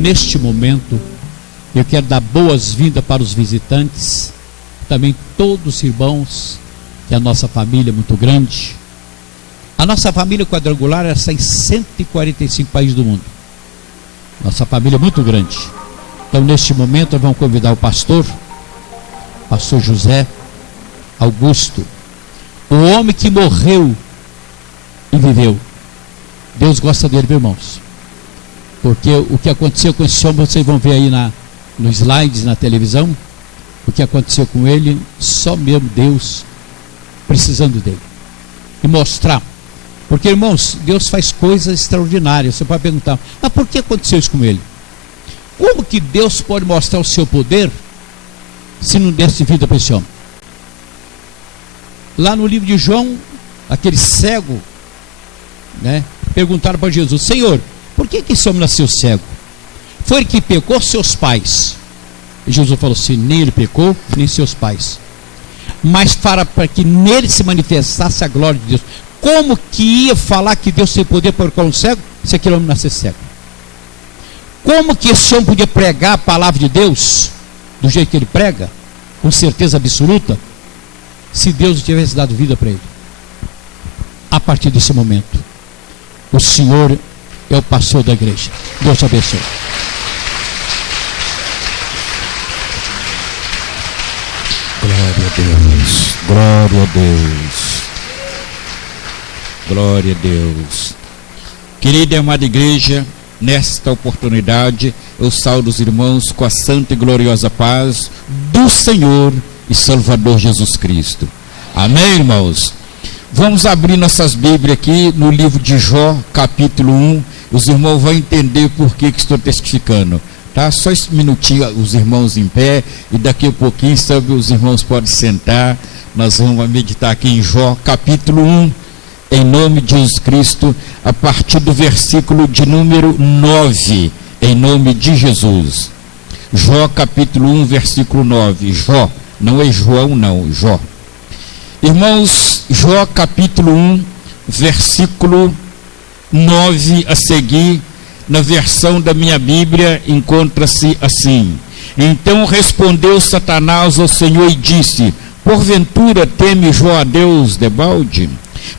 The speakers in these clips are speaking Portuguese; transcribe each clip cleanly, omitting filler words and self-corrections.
neste momento, eu quero dar boas-vindas para os visitantes, também todos os irmãos, que a nossa família é muito grande. A nossa família quadrangular está em 145 países do mundo. Nossa família é muito grande. Então, neste momento, nós vamos convidar o pastor José Augusto, o homem que morreu e viveu. Deus gosta dele, meus irmãos, porque o que aconteceu com esse homem, vocês vão ver aí nos slides, na televisão, o que aconteceu com ele, só mesmo Deus precisando dele e mostrar. Porque, irmãos, Deus faz coisas extraordinárias. Você pode perguntar, mas por que aconteceu isso com ele? Como que Deus pode mostrar o seu poder se não desse vida para esse homem? Lá no livro de João, aquele cego, né, perguntaram para Jesus: Senhor, por que esse homem nasceu cego? Foi ele que pecou, seus pais? E Jesus falou assim: nem ele pecou, nem seus pais, mas para que nele se manifestasse a glória de Deus. Como que ia falar que Deus tem poder para colocar um cego se aquele homem nascer cego? Como que esse homem podia pregar a palavra de Deus do jeito que ele prega, com certeza absoluta, se Deus não tivesse dado vida para ele? A partir desse momento, o Senhor é o pastor da igreja. Deus te abençoe. Glória a Deus, glória a Deus, glória a Deus. Querida e amada igreja, nesta oportunidade eu saúdo os irmãos com a santa e gloriosa paz do Senhor e Salvador Jesus Cristo. Amém, irmãos? Vamos abrir nossas Bíblias aqui no livro de Jó, capítulo 1. Os irmãos vão entender por que estou testificando, tá? Só esse minutinho, os irmãos em pé, e daqui a pouquinho, sabe, os irmãos podem sentar. Nós vamos meditar aqui em Jó, capítulo 1, em nome de Jesus Cristo, a partir do versículo de número 9, em nome de Jesus. Jó, capítulo 1, versículo 9. Jó, não é João, não, Jó. Irmãos, Jó, capítulo 1, versículo 9 a seguir, na versão da minha Bíblia, encontra-se assim: Então respondeu Satanás ao Senhor e disse: Porventura teme Jó a Deus debalde?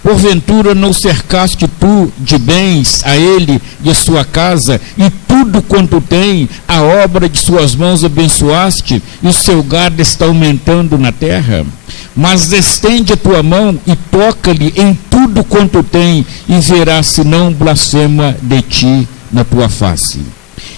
Porventura não cercaste tu de bens a ele e a sua casa, e tudo quanto tem, a obra de suas mãos abençoaste, e o seu gado está aumentando na terra? Mas estende a tua mão e toca-lhe em tudo quanto tem, e verás se não blasfema de ti na tua face.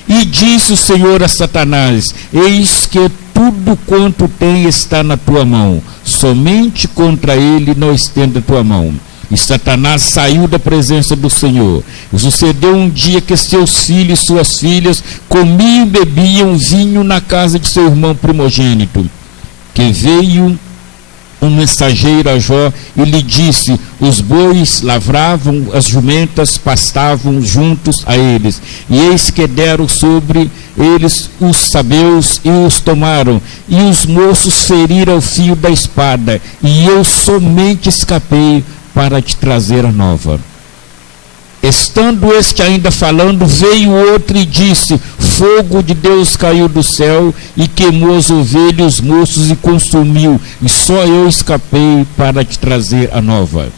E disse o Senhor a Satanás: Eis que tudo quanto tem está na tua mão, somente contra ele não estenda a tua mão. E Satanás saiu da presença do Senhor. E sucedeu um dia que seus filhos e suas filhas comiam e bebiam vinho na casa de seu irmão primogênito, que veio um mensageiro a Jó e lhe disse: os bois lavravam, as jumentas pastavam juntos a eles, e eis que deram sobre eles os sabeus e os tomaram, e os moços feriram o fio da espada, e eu somente escapei para te trazer a nova. Estando este ainda falando, veio outro e disse: fogo de Deus caiu do céu e queimou as ovelhas, os moços e consumiu, e só eu escapei para te trazer a nova.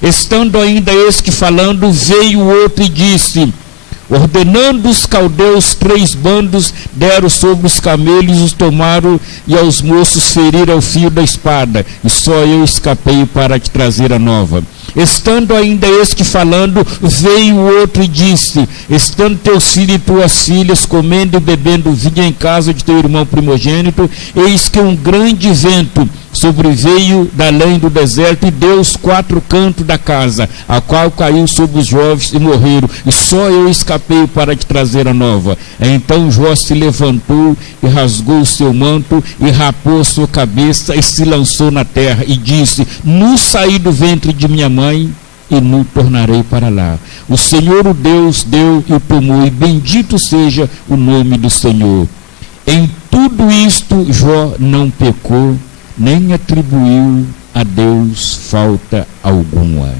Estando ainda este falando, veio outro e disse: ordenando os caldeus 3 bandos, deram sobre os camelos, os tomaram, e aos moços feriram o fio da espada, e só eu escapei para te trazer a nova. Estando ainda este falando, veio o outro e disse: estando teus filhos e tuas filhas comendo e bebendo vinho em casa de teu irmão primogênito, eis que um grande vento sobreveio da além do deserto e deu os 4 cantos da casa, a qual caiu sobre os jovens e morreram, e só eu escapei para te trazer a nova. Então Jó se levantou e rasgou o seu manto e rapou a sua cabeça e se lançou na terra e disse: nu saí do ventre de minha mãe e nu tornarei para lá. O Senhor, o Deus, deu e o tomou, e bendito seja o nome do Senhor. Em tudo isto Jó não pecou, nem atribuiu a Deus falta alguma.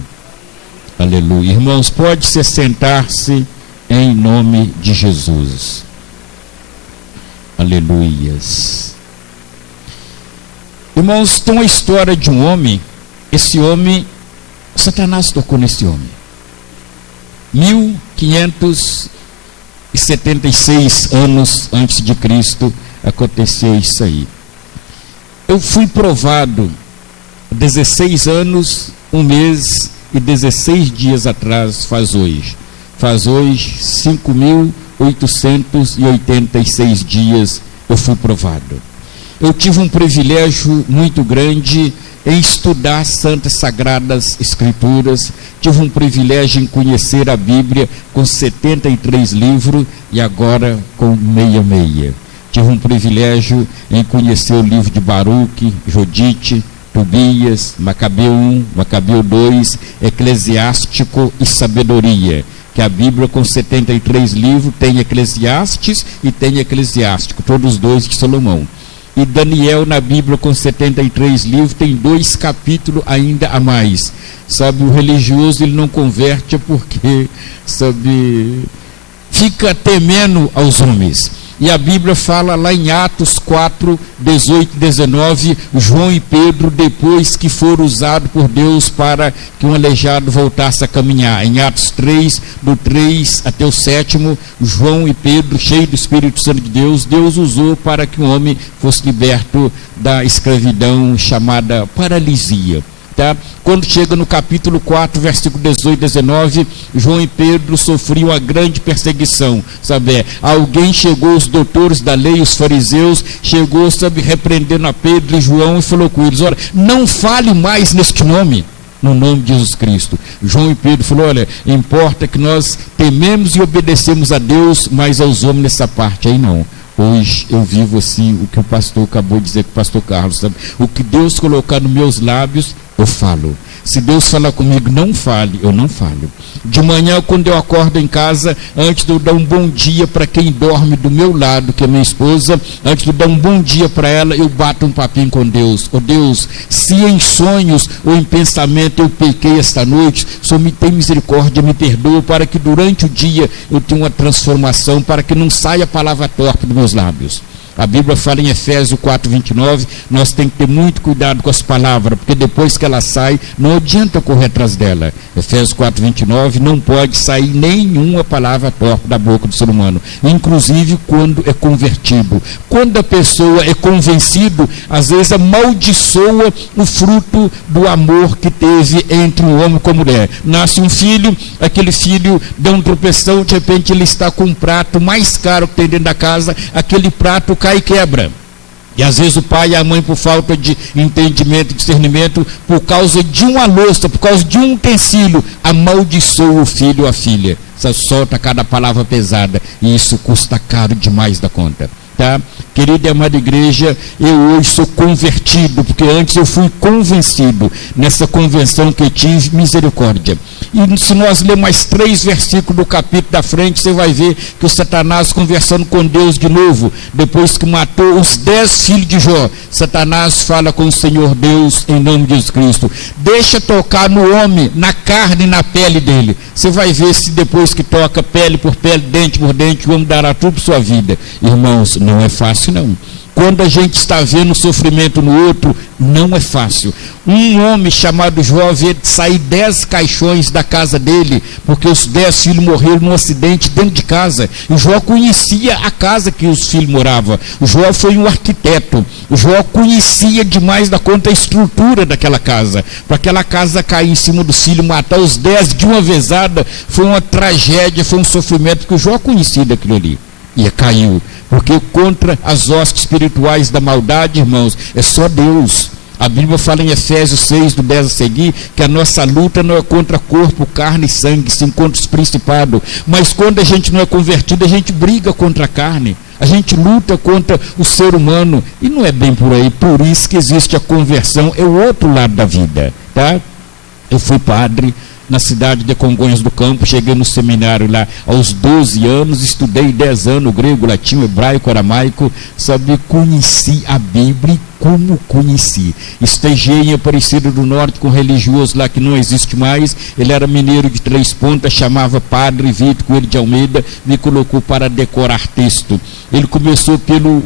Aleluia. Irmãos, pode-se sentar-se em nome de Jesus. Aleluias. Irmãos, tem uma história de um homem. Esse homem, Satanás tocou nesse homem. 1576 anos antes de Cristo aconteceu isso aí. Eu fui provado 16 anos, 1 mês e 16 dias atrás, faz hoje 5.886 dias eu fui provado. Eu tive um privilégio muito grande em estudar Santas Sagradas Escrituras, tive um privilégio em conhecer a Bíblia com 73 livros e agora com 66. Tive um privilégio em conhecer o livro de Baruque, Judite, Tobias, Macabeu 1, Macabeu 2, Eclesiástico e Sabedoria. Que a Bíblia com 73 livros tem Eclesiastes e tem Eclesiástico, todos dois de Salomão. E Daniel na Bíblia com 73 livros tem 2 capítulos ainda a mais. Sabe, o religioso ele não converte porque, sabe, fica temendo aos homens. E a Bíblia fala lá em Atos 4, 18 e 19, João e Pedro, depois que foram usados por Deus para que um aleijado voltasse a caminhar. Em Atos 3, do 3 até o 7, João e Pedro, cheios do Espírito Santo de Deus, Deus usou para que o homem fosse liberto da escravidão chamada paralisia. Tá? Quando chega no capítulo 4, versículo 18 e 19, João e Pedro sofriam uma grande perseguição, sabe? Alguém chegou, os doutores da lei, os fariseus, chegou, sabe, repreendendo a Pedro e João e falou com eles: olha, não fale mais neste nome, no nome de Jesus Cristo. João e Pedro falou: olha, importa que nós tememos e obedecemos a Deus, mas aos homens nessa parte aí não. Hoje eu vivo assim, o que o pastor acabou de dizer com o pastor Carlos, sabe? O que Deus colocar nos meus lábios, eu falo. Se Deus falar comigo, não fale, eu não falo. De manhã, quando eu acordo em casa, antes de eu dar um bom dia para quem dorme do meu lado, que é minha esposa, antes de eu dar um bom dia para ela, eu bato um papinho com Deus. Oh Deus, se em sonhos ou em pensamento eu pequei esta noite, só me tem misericórdia, me perdoa, para que durante o dia eu tenha uma transformação, para que não saia a palavra torta dos meus lábios. A Bíblia fala em Efésios 4, 29, nós temos que ter muito cuidado com as palavras, porque depois que ela sai, não adianta correr atrás dela. Efésios 4, 29, não pode sair nenhuma palavra torta da boca do ser humano, inclusive quando é convertido. Quando a pessoa é convencido, às vezes amaldiçoa o fruto do amor que teve entre um homem e uma mulher. Nasce um filho, aquele filho dá um tropeção, de repente ele está com um prato mais caro que tem dentro da casa, aquele prato cai e quebra. E às vezes o pai e a mãe, por falta de entendimento e discernimento, por causa de uma louça, por causa de um utensílio, amaldiçoa o filho ou a filha. Solta cada palavra pesada, e isso custa caro demais da conta. Tá? Querida e amada igreja, eu hoje sou convertido, porque antes eu fui convencido. Nessa convenção que eu tive, misericórdia. E se nós ler mais 3 versículos do capítulo da frente, você vai ver que o Satanás conversando com Deus de novo, depois que matou os 10 filhos de Jó, Satanás fala com o Senhor Deus em nome de Jesus Cristo: deixa tocar no homem, na carne e na pele dele. Você vai ver se depois que toca pele por pele, dente por dente, o homem dará tudo por sua vida. Irmãos, não é fácil não. Quando a gente está vendo o sofrimento no outro, não é fácil. Um homem chamado Jó vê sair 10 caixões da casa dele, porque os 10 filhos morreram num acidente dentro de casa. E Jó conhecia a casa que os filhos moravam. O Jó foi um arquiteto. O Jó conhecia demais da conta a estrutura daquela casa. Para aquela casa cair em cima dos filhos, matar os 10 de uma vezada, foi uma tragédia, foi um sofrimento, que o Jó conhecia daquilo ali. E caiu, porque contra as hostes espirituais da maldade, irmãos, é só Deus. A Bíblia fala em Efésios 6, do 10 a seguir, que a nossa luta não é contra corpo, carne e sangue, sim contra os principados. Mas quando a gente não é convertido, a gente briga contra a carne, a gente luta contra o ser humano, e não é bem por aí. Por isso que existe a conversão, é o outro lado da vida, tá? Eu fui padre na cidade de Congonhas do Campo, cheguei no seminário lá aos 12 anos, estudei 10 anos grego, latim, hebraico, aramaico, sabe, conheci a Bíblia, e como conheci. Estagiei em Aparecida do Norte com um religioso lá que não existe mais. Ele era mineiro de Três Pontas, chamava Padre Vitor Coelho de Almeida, me colocou para decorar texto. Ele começou pelo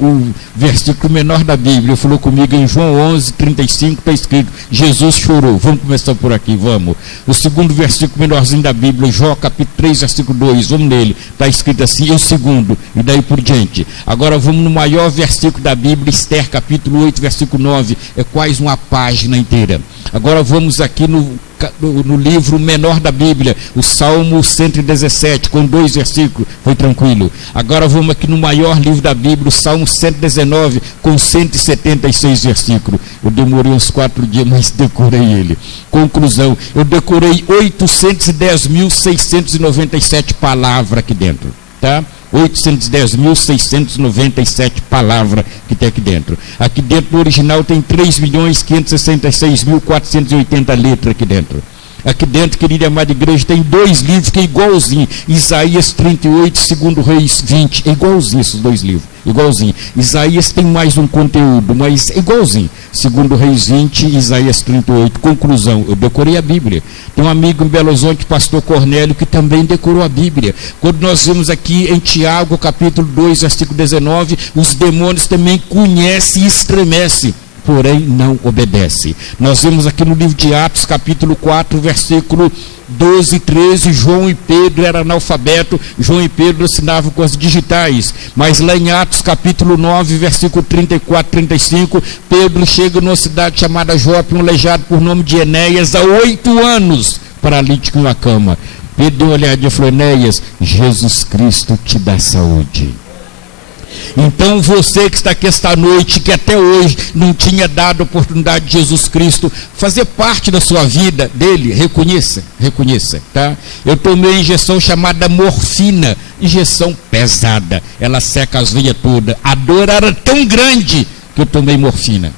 versículo menor da Bíblia, falou comigo em João 11:35, está escrito, Jesus chorou. Vamos começar por aqui, vamos. O segundo versículo menorzinho da Bíblia, Jó capítulo 3, versículo 2, vamos nele, está escrito assim, e o segundo, e daí por diante. Agora vamos no maior versículo da Bíblia, Esther capítulo 8, versículo 9, é quase uma página inteira. Agora vamos aqui no livro menor da Bíblia, o Salmo 117, com 2 versículos, foi tranquilo. Agora vamos aqui no maior livro da Bíblia, o Salmo 119, com 176 versículos. Eu demorei uns 4 dias, mas decorei ele. Conclusão, eu decorei 810.697 palavras aqui dentro, tá? 810.697 palavras que tem aqui dentro. Aqui dentro do original tem 3.566.480 letras aqui dentro. Aqui dentro, querida e amada igreja, tem 2 livros que é igualzinho. Isaías 38, 2 Reis 20. É igualzinho esses 2 livros. Igualzinho. Isaías tem mais um conteúdo, mas é igualzinho. 2 Reis 20 e Isaías 38. Conclusão, eu decorei a Bíblia. Tem um amigo em Belo Horizonte, pastor Cornélio, que também decorou a Bíblia. Quando nós vemos aqui em Tiago, capítulo 2, versículo 19, os demônios também conhecem e estremecem, porém não obedece. Nós vemos aqui no livro de Atos, capítulo 4, versículo 12 e 13, João e Pedro eram analfabetos, João e Pedro assinavam com as digitais, mas lá em Atos, capítulo 9, versículo 34, 35, Pedro chega numa cidade chamada Jope, um aleijado por nome de Enéas, há 8 anos, paralítico em uma cama. Pedro deu uma olhadinha e falou, Enéas, Jesus Cristo te dá saúde. Então você que está aqui esta noite, que até hoje não tinha dado a oportunidade de Jesus Cristo fazer parte da sua vida, dele, reconheça, tá? Eu tomei uma injeção chamada morfina, injeção pesada, ela seca as veias todas, a dor era tão grande que eu tomei morfina.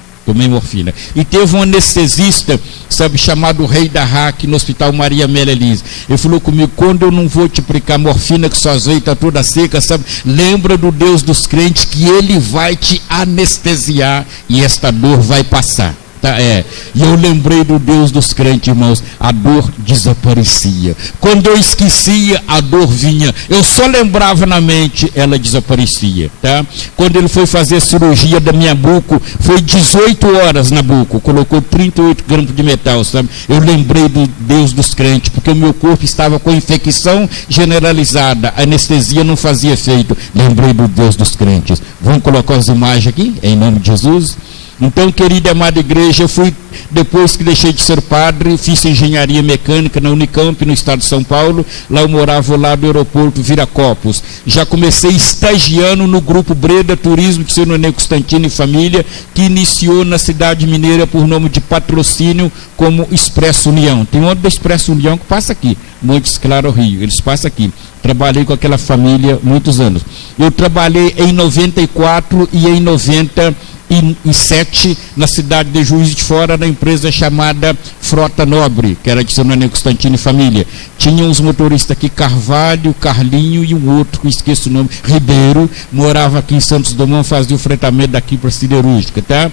E teve um anestesista, sabe, chamado Rei da Hack, no Hospital Maria Amélia Elise. Ele falou comigo, quando eu não vou te aplicar morfina, que suas veias estão toda seca, sabe, lembra do Deus dos crentes, que Ele vai te anestesiar e esta dor vai passar. Tá, e eu lembrei do Deus dos crentes, irmãos, a dor desaparecia. Quando eu esquecia, a dor vinha. Eu só lembrava na mente, ela desaparecia, tá? Quando ele foi fazer a cirurgia da minha buco, foi 18 horas na buco, colocou 38 gramas de metal, sabe? Eu lembrei do Deus dos crentes, porque o meu corpo estava com infecção generalizada, a anestesia não fazia efeito. Lembrei do Deus dos crentes. Vamos colocar as imagens aqui, em nome de Jesus? Então, querida e amada igreja, eu fui, depois que deixei de ser padre, fiz engenharia mecânica na Unicamp, no estado de São Paulo. Lá eu morava lá do aeroporto Viracopos. Já comecei estagiando no grupo Breda Turismo, que seu Nenê Constantino e família, que iniciou na cidade mineira por nome de patrocínio como Expresso União. Tem outro da Expresso União que passa aqui, Montes Claros, Rio, eles passam aqui. Trabalhei com aquela família muitos anos. Eu trabalhei em 94 e em 97 na cidade de Juiz de Fora, na empresa chamada Frota Nobre, que era de seu Nenê Constantino e família. Tinha uns motoristas aqui, Carvalho, Carlinho e um outro, que esqueço o nome, Ribeiro, morava aqui em Santos Dumont, fazia o fretamento daqui para a siderúrgica, tá?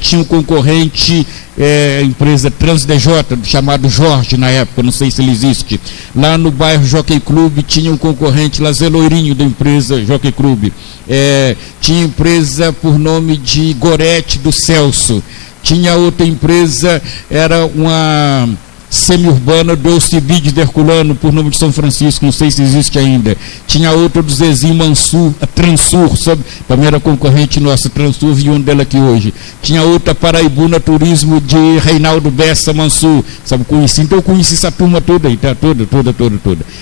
Tinha um concorrente, empresa TransDJ, chamado Jorge na época, não sei se ele existe. Lá no bairro Jockey Club tinha um concorrente lá, Zé Loirinho, da empresa Jockey Club. Tinha empresa por nome de Gorete do Celso. Tinha outra empresa, era uma semi-urbana do Alcibiades de Herculano, por nome de São Francisco, não sei se existe ainda. Tinha outra do Zezinho Mansur, a Transur, sabe? Também era concorrente nossa, Transur, vi um dela aqui hoje. Tinha outra Paraibuna Turismo de Reinaldo Bessa Mansur, sabe? Conheci, então eu conheci essa turma toda aí, tá? Toda.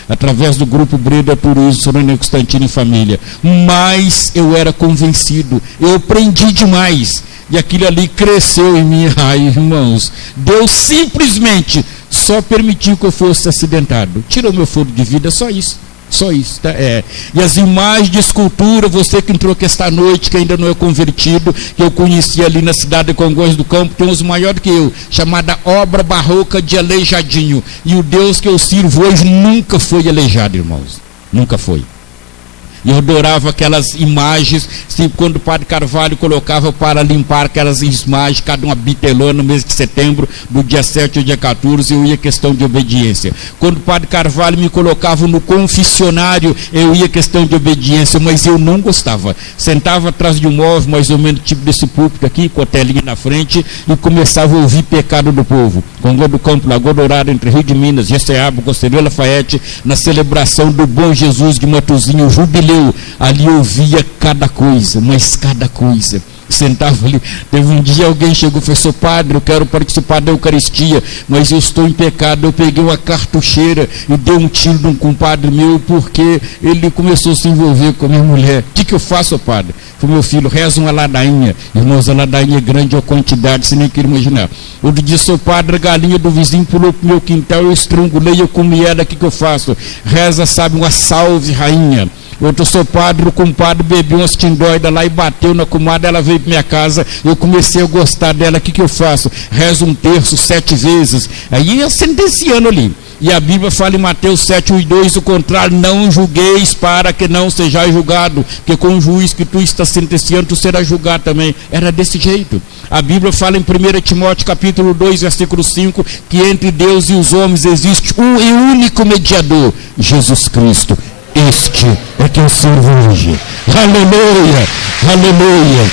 Através do grupo Breda Turismo, Sorânia Constantino e família. Mas eu era convencido, eu aprendi demais. E aquilo ali cresceu em mim. Ai, irmãos, Deus simplesmente só permitiu que eu fosse acidentado. Tirou meu fôlego de vida, só isso, tá? E as imagens de escultura, você que entrou aqui esta noite, que ainda não é convertido, que eu conheci ali na cidade de Congonhas do Campo, tem uns maiores que eu, chamada Obra Barroca de Aleijadinho. E o Deus que eu sirvo hoje nunca foi aleijado, irmãos. Nunca foi. E eu adorava aquelas imagens, assim, quando o Padre Carvalho colocava para limpar aquelas imagens, cada uma bitelona no mês de setembro, do dia 7 ao dia 14, eu ia questão de obediência. Quando o Padre Carvalho me colocava no confessionário, eu ia questão de obediência, mas eu não gostava. Sentava atrás de um móvel, mais ou menos tipo desse púlpito aqui, com a telinha na frente, e começava a ouvir pecado do povo. Congo do Campo, Lagoa Dourada, entre Rio de Minas, Jeceaba, Conselheiro Lafayette, na celebração do Bom Jesus de Matozinho, o jubileu, ali eu via cada coisa, mas cada coisa. Sentava ali, teve um dia alguém chegou e falou: sou padre, eu quero participar da Eucaristia, mas eu estou em pecado. Eu peguei uma cartucheira e dei um tiro num compadre meu, porque ele começou a se envolver com a minha mulher. O que eu faço, padre? Falei: meu filho, reza uma ladainha. Irmãos, a ladainha é grande, a quantidade, você nem quer imaginar. Outro dia, sou padre, a galinha do vizinho pulou pro meu quintal, eu estrangulei, eu comi ela, o que eu faço? Reza, sabe, uma salve, rainha. Outro, sou padre, o compadre bebeu umas tindóidas lá e bateu na comadre, ela veio para minha casa, eu comecei a gostar dela, o que eu faço? Rezo um terço 7 vezes, aí eu sentenciando ali. E a Bíblia fala em Mateus 7:1-2, o contrário, não julgueis para que não sejais julgado, porque com o juiz que tu estás sentenciando, tu serás julgado também. Era desse jeito. A Bíblia fala em 1 Timóteo capítulo 2, versículo 5, que entre Deus e os homens existe um e único mediador, Jesus Cristo. Este é que eu sirvo hoje. Aleluia, aleluia,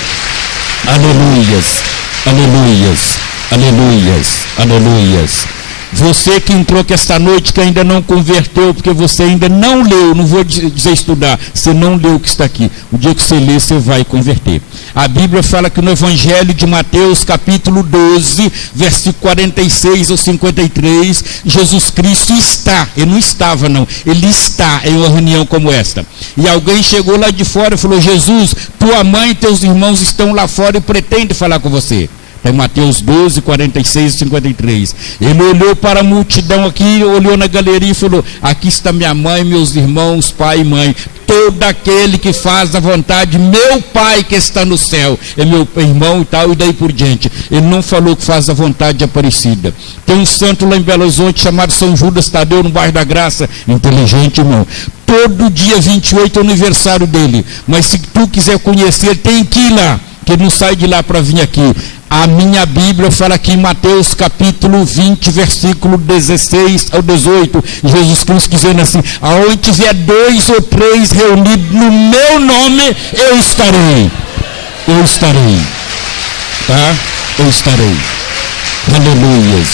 aleluias, aleluias, aleluias, aleluias. Você que entrou aqui esta noite, que ainda não converteu, porque você ainda não leu, não vou dizer estudar, você não leu o que está aqui. O dia que você ler, você vai converter. A Bíblia fala que no Evangelho de Mateus, capítulo 12, versículo 46 ao 53, Jesus Cristo está, ele não estava não, ele está em uma reunião como esta. E alguém chegou lá de fora e falou: Jesus, tua mãe e teus irmãos estão lá fora e pretendem falar com você. É Mateus 12, 46 e 53. Ele olhou para a multidão aqui, olhou na galeria e falou: aqui está minha mãe, meus irmãos, pai e mãe. Todo aquele que faz a vontade, meu Pai que está no céu, é meu irmão e tal, e daí por diante. Ele não falou que faz a vontade de Aparecida. Tem um santo lá em Belo Horizonte chamado São Judas Tadeu, no bairro da Graça. Inteligente, irmão. Todo dia 28 é o aniversário dele. Mas se tu quiser conhecer, tem que ir lá, que ele não sai de lá para vir aqui. A minha Bíblia fala aqui em Mateus capítulo 20, versículo 16 ao 18, Jesus Cristo dizendo assim: aonde tiver 2 ou 3 reunidos no meu nome, eu estarei. Eu estarei. Tá? Eu estarei. Aleluias,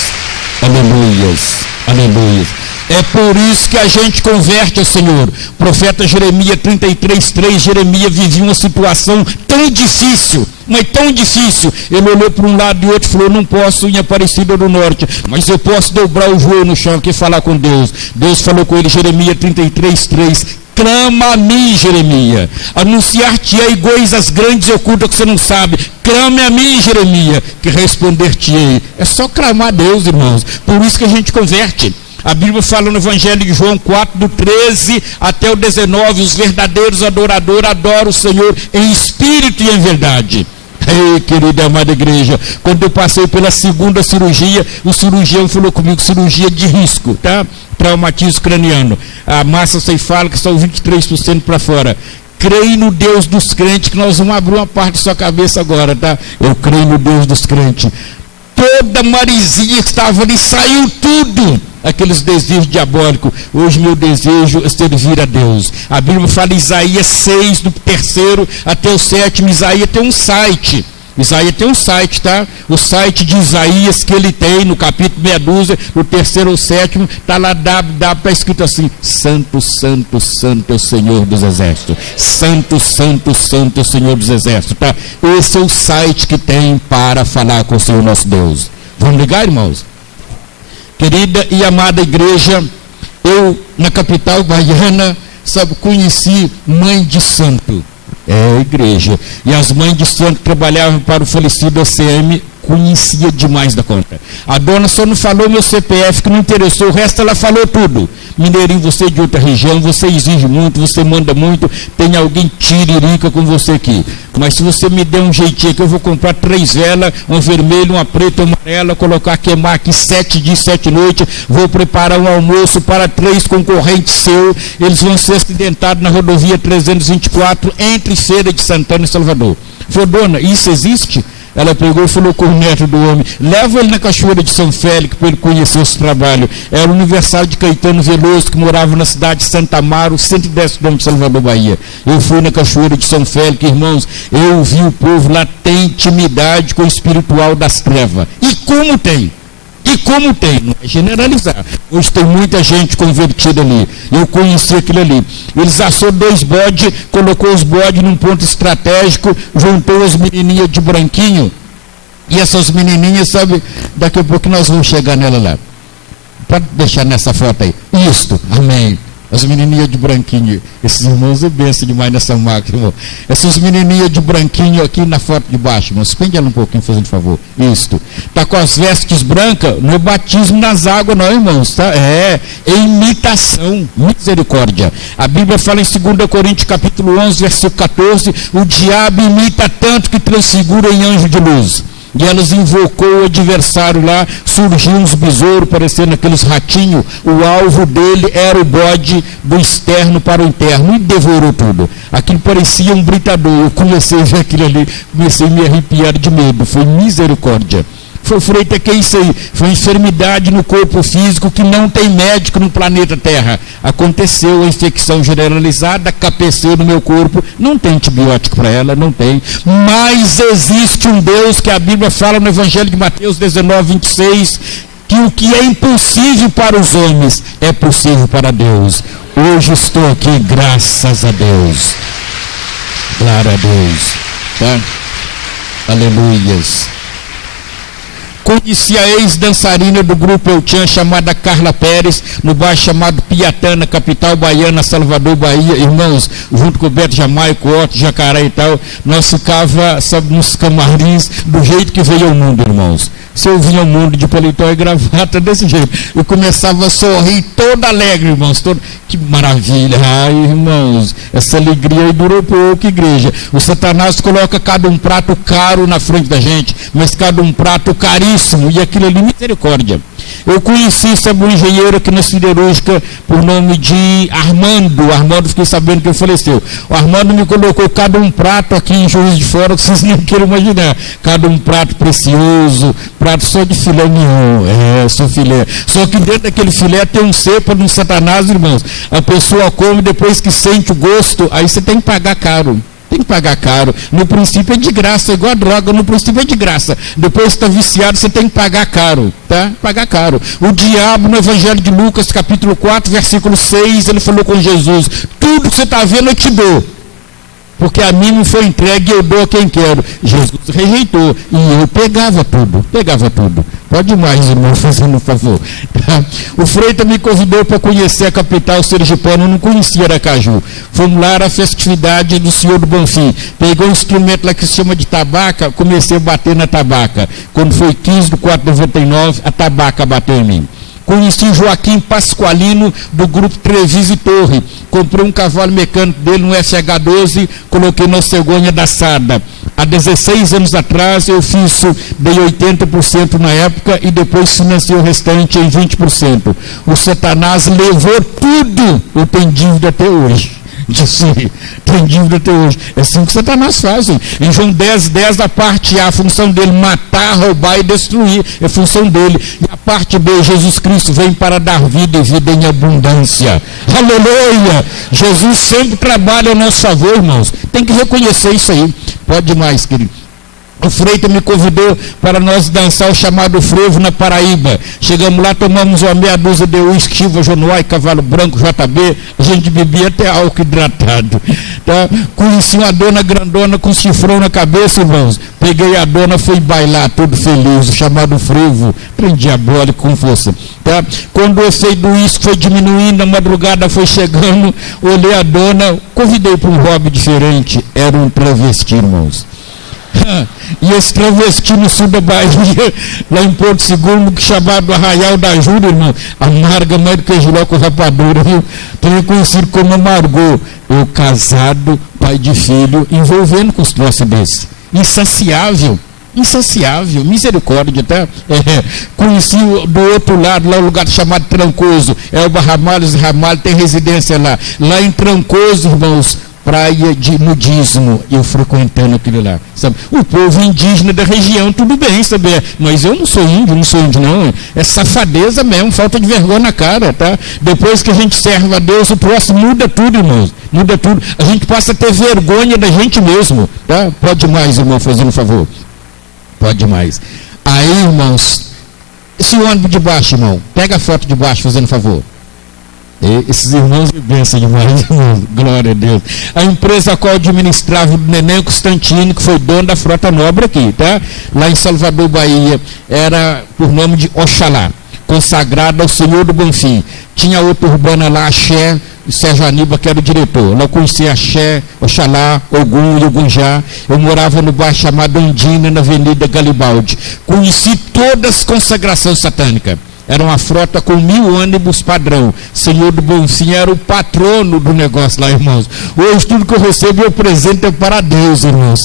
aleluias, aleluias. É por isso que a gente converte ao Senhor. O profeta Jeremias 33:3, Jeremias vivia uma situação tão difícil, mas tão difícil. Ele olhou para um lado e outro e falou: não posso ir em Aparecida do Norte, mas eu posso dobrar o joelho no chão aqui e falar com Deus. Deus falou com ele, Jeremias 33:3, clama a mim, Jeremias, anunciar-te-ei coisas grandes e ocultas que você não sabe. Clame a mim, Jeremias, que responder-te-ei. É só clamar a Deus, irmãos. Por isso que a gente converte. A Bíblia fala no Evangelho de João 4, do 13 até o 19, os verdadeiros adoradores adoram o Senhor em espírito e em verdade. Ei, querida e amada igreja, quando eu passei pela segunda cirurgia, o cirurgião falou comigo: cirurgia de risco, tá? Traumatismo craniano. A massa cefálica só 23% para fora. Creio no Deus dos crentes, que nós vamos abrir uma parte da sua cabeça agora, tá? Eu creio no Deus dos crentes. Toda marizinha que estava ali, saiu tudo. Aqueles desejos diabólicos. Hoje meu desejo é servir a Deus. A Bíblia fala em Isaías 6, do 3º até o 7º. Isaías tem um site. Isaías tem um site, tá? O site de Isaías que ele tem, no capítulo meia dúzia, no 3º ou 7º, está lá está escrito assim: Santo, Santo, Santo é o Senhor dos Exércitos. Santo, Santo, Santo é o Senhor dos Exércitos, tá? Esse é o site que tem para falar com o Senhor nosso Deus. Vamos ligar, irmãos? Querida e amada igreja, eu, na capital baiana, sabe, conheci mãe de santo. É a igreja. E as mães de santo trabalhavam para o falecido ACM conhecia demais da conta. A dona só não falou meu CPF, que não interessou, o resto ela falou tudo. Mineirinho, você é de outra região, você exige muito, você manda muito, tem alguém tiririca com você aqui. Mas se você me der um jeitinho que eu vou comprar 3 velas, uma vermelha, uma preta, uma amarela, colocar, queimar aqui 7 dias, 7 noites, vou preparar um almoço para 3 concorrentes seus, eles vão ser acidentados na rodovia 324, entre Feira de Santana e Salvador. Falei, dona, isso existe? Ela pegou e falou com o neto do homem, leva ele na Cachoeira de São Félix para ele conhecer os trabalhos. Era o aniversário de Caetano Veloso, que morava na cidade de Santa Amaro, 110 km de Salvador, Bahia. Eu fui na Cachoeira de São Félix, irmãos, eu vi o povo lá, tem intimidade com o espiritual das trevas. E como tem? Não é generalizar. Hoje tem muita gente convertida ali. Eu conheci aquilo ali. Eles assou 2 bodes, colocou os bodes num ponto estratégico, juntou as menininhas de branquinho. E essas menininhas, sabe, daqui a pouco nós vamos chegar nela lá. Pode deixar nessa foto aí. Isto, amém. As menininhas de branquinho. Esses irmãos é benção demais nessa máquina, irmão. Essas menininhas de branquinho aqui na foto de baixo, irmão. Suspende ela um pouquinho, fazendo favor. Isto. Está com as vestes brancas no batismo nas águas, não, irmãos. Tá? É imitação. Misericórdia. A Bíblia fala em 2 Coríntios, capítulo 11, versículo 14. O diabo imita tanto que transfigura em anjo de luz. E elas invocou o adversário lá, surgiu uns besouros, parecendo aqueles ratinhos. O alvo dele era o bode do externo para o interno, e devorou tudo. Aquilo parecia um britador. Eu comecei a ver aquilo ali, comecei a me arrepiar de medo. Foi misericórdia. Foi freita, que é isso aí? Foi enfermidade no corpo físico que não tem médico no planeta Terra. Aconteceu a infecção generalizada, capeceu no meu corpo, não tem antibiótico para ela, não tem. Mas existe um Deus que a Bíblia fala no Evangelho de Mateus 19, 26, que o que é impossível para os homens é possível para Deus. Hoje estou aqui, graças a Deus. Glória a Deus. Tá? Aleluias. Conheci a ex-dançarina do grupo El Chan, chamada Carla Pérez, no bairro chamado Piatã, capital baiana, Salvador, Bahia. Irmãos, junto com o Beto Jamaico, Otto, Jacaré e tal, nós ficava, sabe, nos camarins, do jeito que veio ao mundo, irmãos. Se eu vinha ao mundo de paletó e gravata, desse jeito, eu começava a sorrir todo alegre, irmãos. Que maravilha. Ai, irmãos, essa alegria aí durou pouco, igreja. O Satanás coloca cada um prato caro na frente da gente, mas cada um prato caríssimo, e aquilo ali, misericórdia. Eu conheci, sabe, um engenheiro aqui na siderúrgica por nome de Armando. O Armando, fiquei sabendo que ele faleceu. O Armando me colocou cada um prato aqui em Juiz de Fora, que vocês não querem imaginar. Cada um prato precioso, prato só de filé mignon. Só filé. Só que dentro daquele filé tem um cepa de um Satanás, irmãos. A pessoa come, depois que sente o gosto, aí você tem que pagar caro. Tem que pagar caro. No princípio é de graça, igual a droga, no princípio é de graça. Depois que está viciado, você tem que pagar caro, tá? Pagar caro. O diabo, no Evangelho de Lucas, capítulo 4, versículo 6, ele falou com Jesus: tudo que você está vendo eu te dou, porque a mim não foi entregue e eu dou a quem quero. Jesus rejeitou, e eu pegava tudo. Pode mais, irmão, fazendo um favor. Tá? O Freita me convidou para conhecer a capital sergipana, eu não conhecia Aracaju. Fomos lá, era a festividade do Senhor do Bonfim. Pegou um instrumento lá que se chama de tabaca, comecei a bater na tabaca. Quando foi 15/4/99, a tabaca bateu em mim. Conheci Joaquim Pasqualino, do grupo Treviso e Torre. Comprei um cavalo mecânico dele, um FH12, coloquei na cegonha da Sada. Há 16 anos atrás, eu fiz, dei 80% na época e depois financei o restante em 20%. O Satanás levou tudo, eu tenho dívida até hoje. Disse, tem dívida até hoje. É assim que Satanás faz. Em João 10:10, a parte A, a função dele, matar, roubar e destruir, é a função dele. E a parte B, Jesus Cristo vem para dar vida e vida em abundância. Aleluia! Jesus sempre trabalha a nosso favor, irmãos. Tem que reconhecer isso aí. Pode mais, querido. O Freita me convidou para nós dançar o chamado frevo na Paraíba. Chegamos lá, tomamos uma meia dúzia de uísque, Chiva, Jonuai, Cavalo Branco, JB. A gente bebia até álcool hidratado. Tá? Conheci uma dona grandona com chifrão na cabeça, irmãos. Peguei a dona, fui bailar, todo feliz, o chamado frevo. Prendi a bola com força. Tá? Quando o efeito do uísque foi diminuindo, a madrugada foi chegando, olhei a dona, convidei para um hobby diferente. Era um travesti, irmãos. E esse travesti no sul da Bahia, lá em Porto Seguro, chamado Arraial da Ajuda, irmão, amarga mais do que giló com rapadura, viu? Estou reconhecido como amargou. Eu casado, pai de filho, envolvendo com os troços desse. Insaciável, misericórdia, tá? Conheci do outro lado, lá um lugar chamado Trancoso, Elba Ramalhos e Ramalho, tem residência lá. Lá em Trancoso, irmãos, praia de nudismo, eu frequentando aquilo lá, sabe? O povo indígena da região, tudo bem, sabe? Mas eu não sou índio não, é safadeza mesmo, falta de vergonha na cara, tá? Depois que a gente serve a Deus, o próximo muda tudo, irmãos, muda tudo, a gente passa a ter vergonha da gente mesmo, tá? Pode mais, irmão, fazendo um favor, pode mais. Aí, irmãos, esse ônibus de baixo, irmão, pega a foto de baixo, fazendo um favor. Esses irmãos me bênçãos demais, glória a Deus. A empresa a qual administrava o Neném Constantino, que foi dono da Frota Nobre aqui, tá? Lá em Salvador, Bahia, era por nome de Oxalá, consagrada ao Senhor do Bonfim. Tinha outra urbana lá, Axé, Sérgio Aníbal, que era o diretor. Lá eu conhecia Axé, Oxalá, Ogum e Ogunjá. Eu morava no bairro chamado Ondina, na Avenida Garibaldi. Conheci todas as consagrações satânicas. Era uma frota com 1000 ônibus padrão. Senhor do Bonfim era o patrono do negócio lá, irmãos. Hoje tudo que eu recebo eu apresento para Deus, irmãos.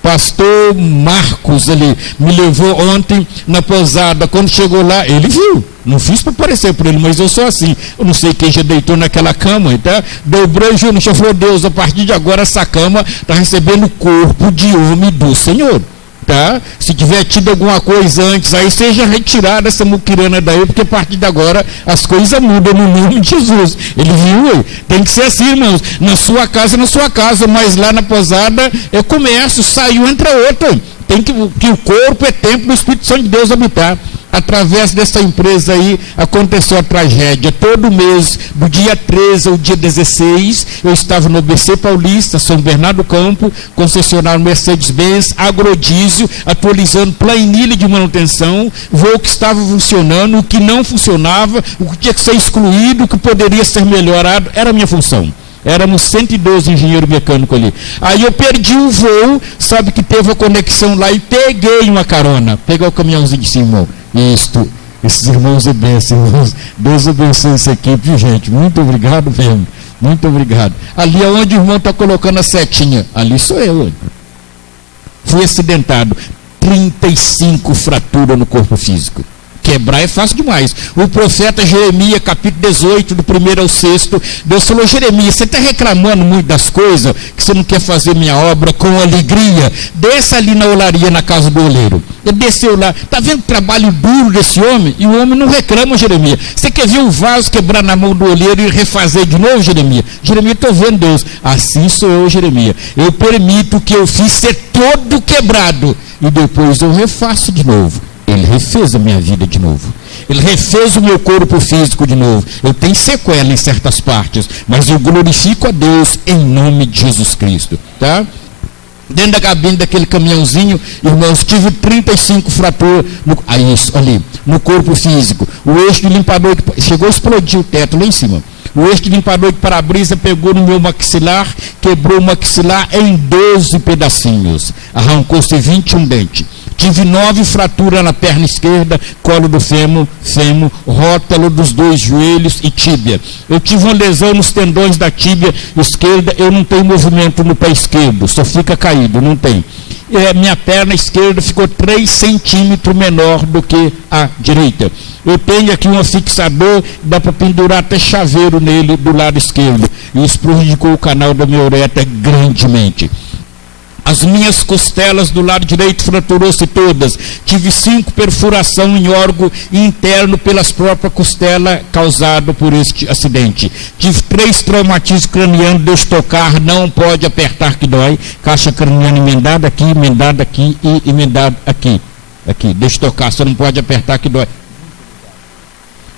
Pastor Marcos ali me levou ontem na pousada. Quando chegou lá, ele viu. Não fiz para aparecer para ele, mas eu sou assim. Eu não sei quem já deitou naquela cama, tá? Dobrou e no chão, falou: Deus, a partir de agora essa cama está recebendo o corpo de homem do Senhor. Tá? Se tiver tido alguma coisa antes, aí seja retirada essa muquirana daí, porque a partir de agora as coisas mudam no nome de Jesus. Ele viu, tem que ser assim, irmãos. Na sua casa, mas lá na posada é comércio, saiu, entra outra. Tem que o corpo é templo do Espírito Santo de Deus habitar. Através dessa empresa aí, aconteceu a tragédia. Todo mês, do dia 13 ao dia 16, eu estava no ABC Paulista, São Bernardo do Campo, concessionário Mercedes-Benz, agrodísio, atualizando planilha de manutenção, voo que estava funcionando, o que não funcionava, o que tinha que ser excluído, o que poderia ser melhorado, era a minha função. Éramos 112 engenheiros mecânicos ali. Aí eu perdi o voo, sabe que teve a conexão lá e peguei uma carona. Peguei o caminhãozinho de cima, irmão. Isto, esses irmãos é bênção, irmãos. Deus abençoe essa equipe, viu, gente? Muito obrigado mesmo. Muito obrigado. Ali é onde o irmão está colocando a setinha. Ali sou eu. Fui acidentado. 35 fraturas no corpo físico. Quebrar é fácil demais. O profeta Jeremias, capítulo 18, do 1º ao 6º, Deus falou: Jeremias, você está reclamando muito das coisas, que você não quer fazer minha obra com alegria? Desça ali na olaria, na casa do oleiro. Ele desceu lá. Está vendo o trabalho duro desse homem? E o homem não reclama, Jeremias. Você quer ver o vaso quebrar na mão do oleiro e refazer de novo, Jeremias? Jeremias, estou vendo, Deus. Assim sou eu, Jeremias. Eu permito que eu fiz ser todo quebrado e depois eu refaço de novo. Ele refez a minha vida de novo. Ele refez o meu corpo físico de novo. Eu tenho sequela em certas partes, mas eu glorifico a Deus em nome de Jesus Cristo, tá? Dentro da cabine daquele caminhãozinho, irmãos, tive 35 fraturas no corpo físico. O eixo de limpador chegou a explodir o teto lá em cima. O eixo de limpador de para-brisa pegou no meu maxilar, quebrou o maxilar em 12 pedacinhos. Arrancou-se 21 dentes. Tive 9 fraturas na perna esquerda, colo do fêmur, rótalo dos 2 joelhos e tíbia. Eu tive uma lesão nos tendões da tíbia esquerda, eu não tenho movimento no pé esquerdo, só fica caído, não tem. Minha perna esquerda ficou 3 centímetros menor do que a direita. Eu tenho aqui um fixador, dá para pendurar até chaveiro nele do lado esquerdo. E isso prejudicou o canal da minha uretra grandemente. As minhas costelas do lado direito fraturou-se todas. Tive 5 perfurações em órgão interno pelas próprias costelas causado por este acidente. Tive 3 traumatismos cranianos, Deus tocar, não pode apertar que dói. Caixa craniana emendada aqui e emendada aqui. Aqui, deixa tocar, você não pode apertar que dói.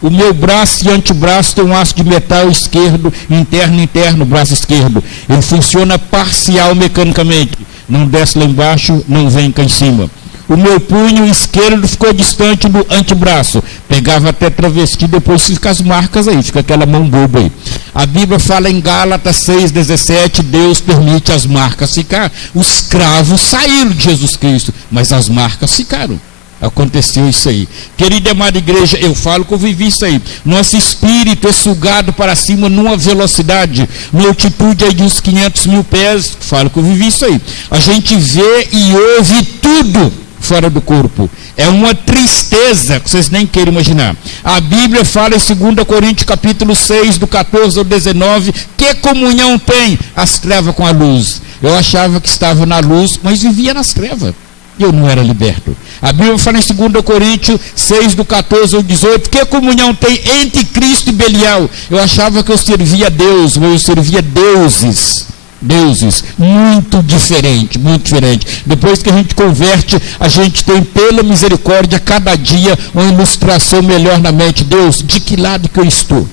O meu braço e antebraço tem um aço de metal esquerdo, interno, braço esquerdo. Ele funciona parcial mecanicamente. Não desce lá embaixo, não vem cá em cima. O meu punho esquerdo ficou distante do antebraço. Pegava até travesti, depois fica as marcas aí, fica aquela mão boba aí. A Bíblia fala em Gálatas 6,17, Deus permite as marcas ficar. Os cravos saíram de Jesus Cristo, mas as marcas ficaram. Aconteceu isso aí. Querida e amada igreja, eu falo que eu vivi isso aí. Nosso espírito é sugado para cima numa velocidade, numa altitude aí de uns 500 mil pés. Falo que eu vivi isso aí. A gente vê e ouve tudo fora do corpo. É uma tristeza que vocês nem querem imaginar. A Bíblia fala em 2 Coríntios capítulo 6, do 14 ao 19, que comunhão tem as trevas com a luz. Eu achava que estava na luz, mas vivia nas trevas. Eu não era liberto. A Bíblia fala em 2 Coríntios 6, do 14 ao 18, que comunhão tem entre Cristo e Belial? Eu achava que eu servia a Deus, mas eu servia deuses. Deuses, muito diferente, muito diferente. Depois que a gente converte, a gente tem, pela misericórdia, cada dia uma ilustração melhor na mente. Deus, de que lado que eu estou?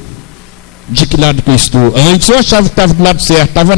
De que lado que eu estou? Antes eu achava que estava do lado certo, estava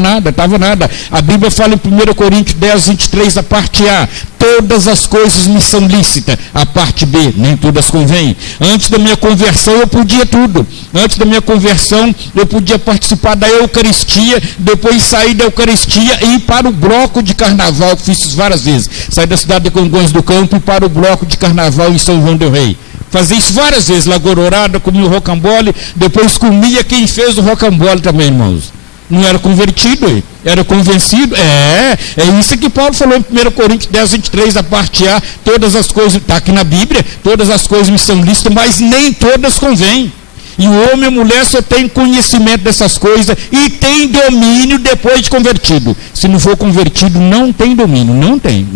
nada. A Bíblia fala em 1 Coríntios 10, 23, a parte A, todas as coisas me são lícitas. A parte B, nem todas convêm. Antes da minha conversão eu podia tudo. Antes da minha conversão eu podia participar da Eucaristia, depois sair da Eucaristia e ir para o bloco de carnaval, que fiz isso várias vezes. Sair da cidade de Congonhas do Campo e para o bloco de carnaval em São João del Rei. Fazia isso várias vezes, Lagororada, comia o rocambole, depois comia quem fez o rocambole também, irmãos. Não era convertido, era convencido. É isso que Paulo falou em 1 Coríntios 10, 23, a parte A, todas as coisas, está aqui na Bíblia, todas as coisas me são lícitas, mas nem todas convêm. E o homem e a mulher só tem conhecimento dessas coisas e tem domínio depois de convertido. Se não for convertido, não tem domínio, não tem.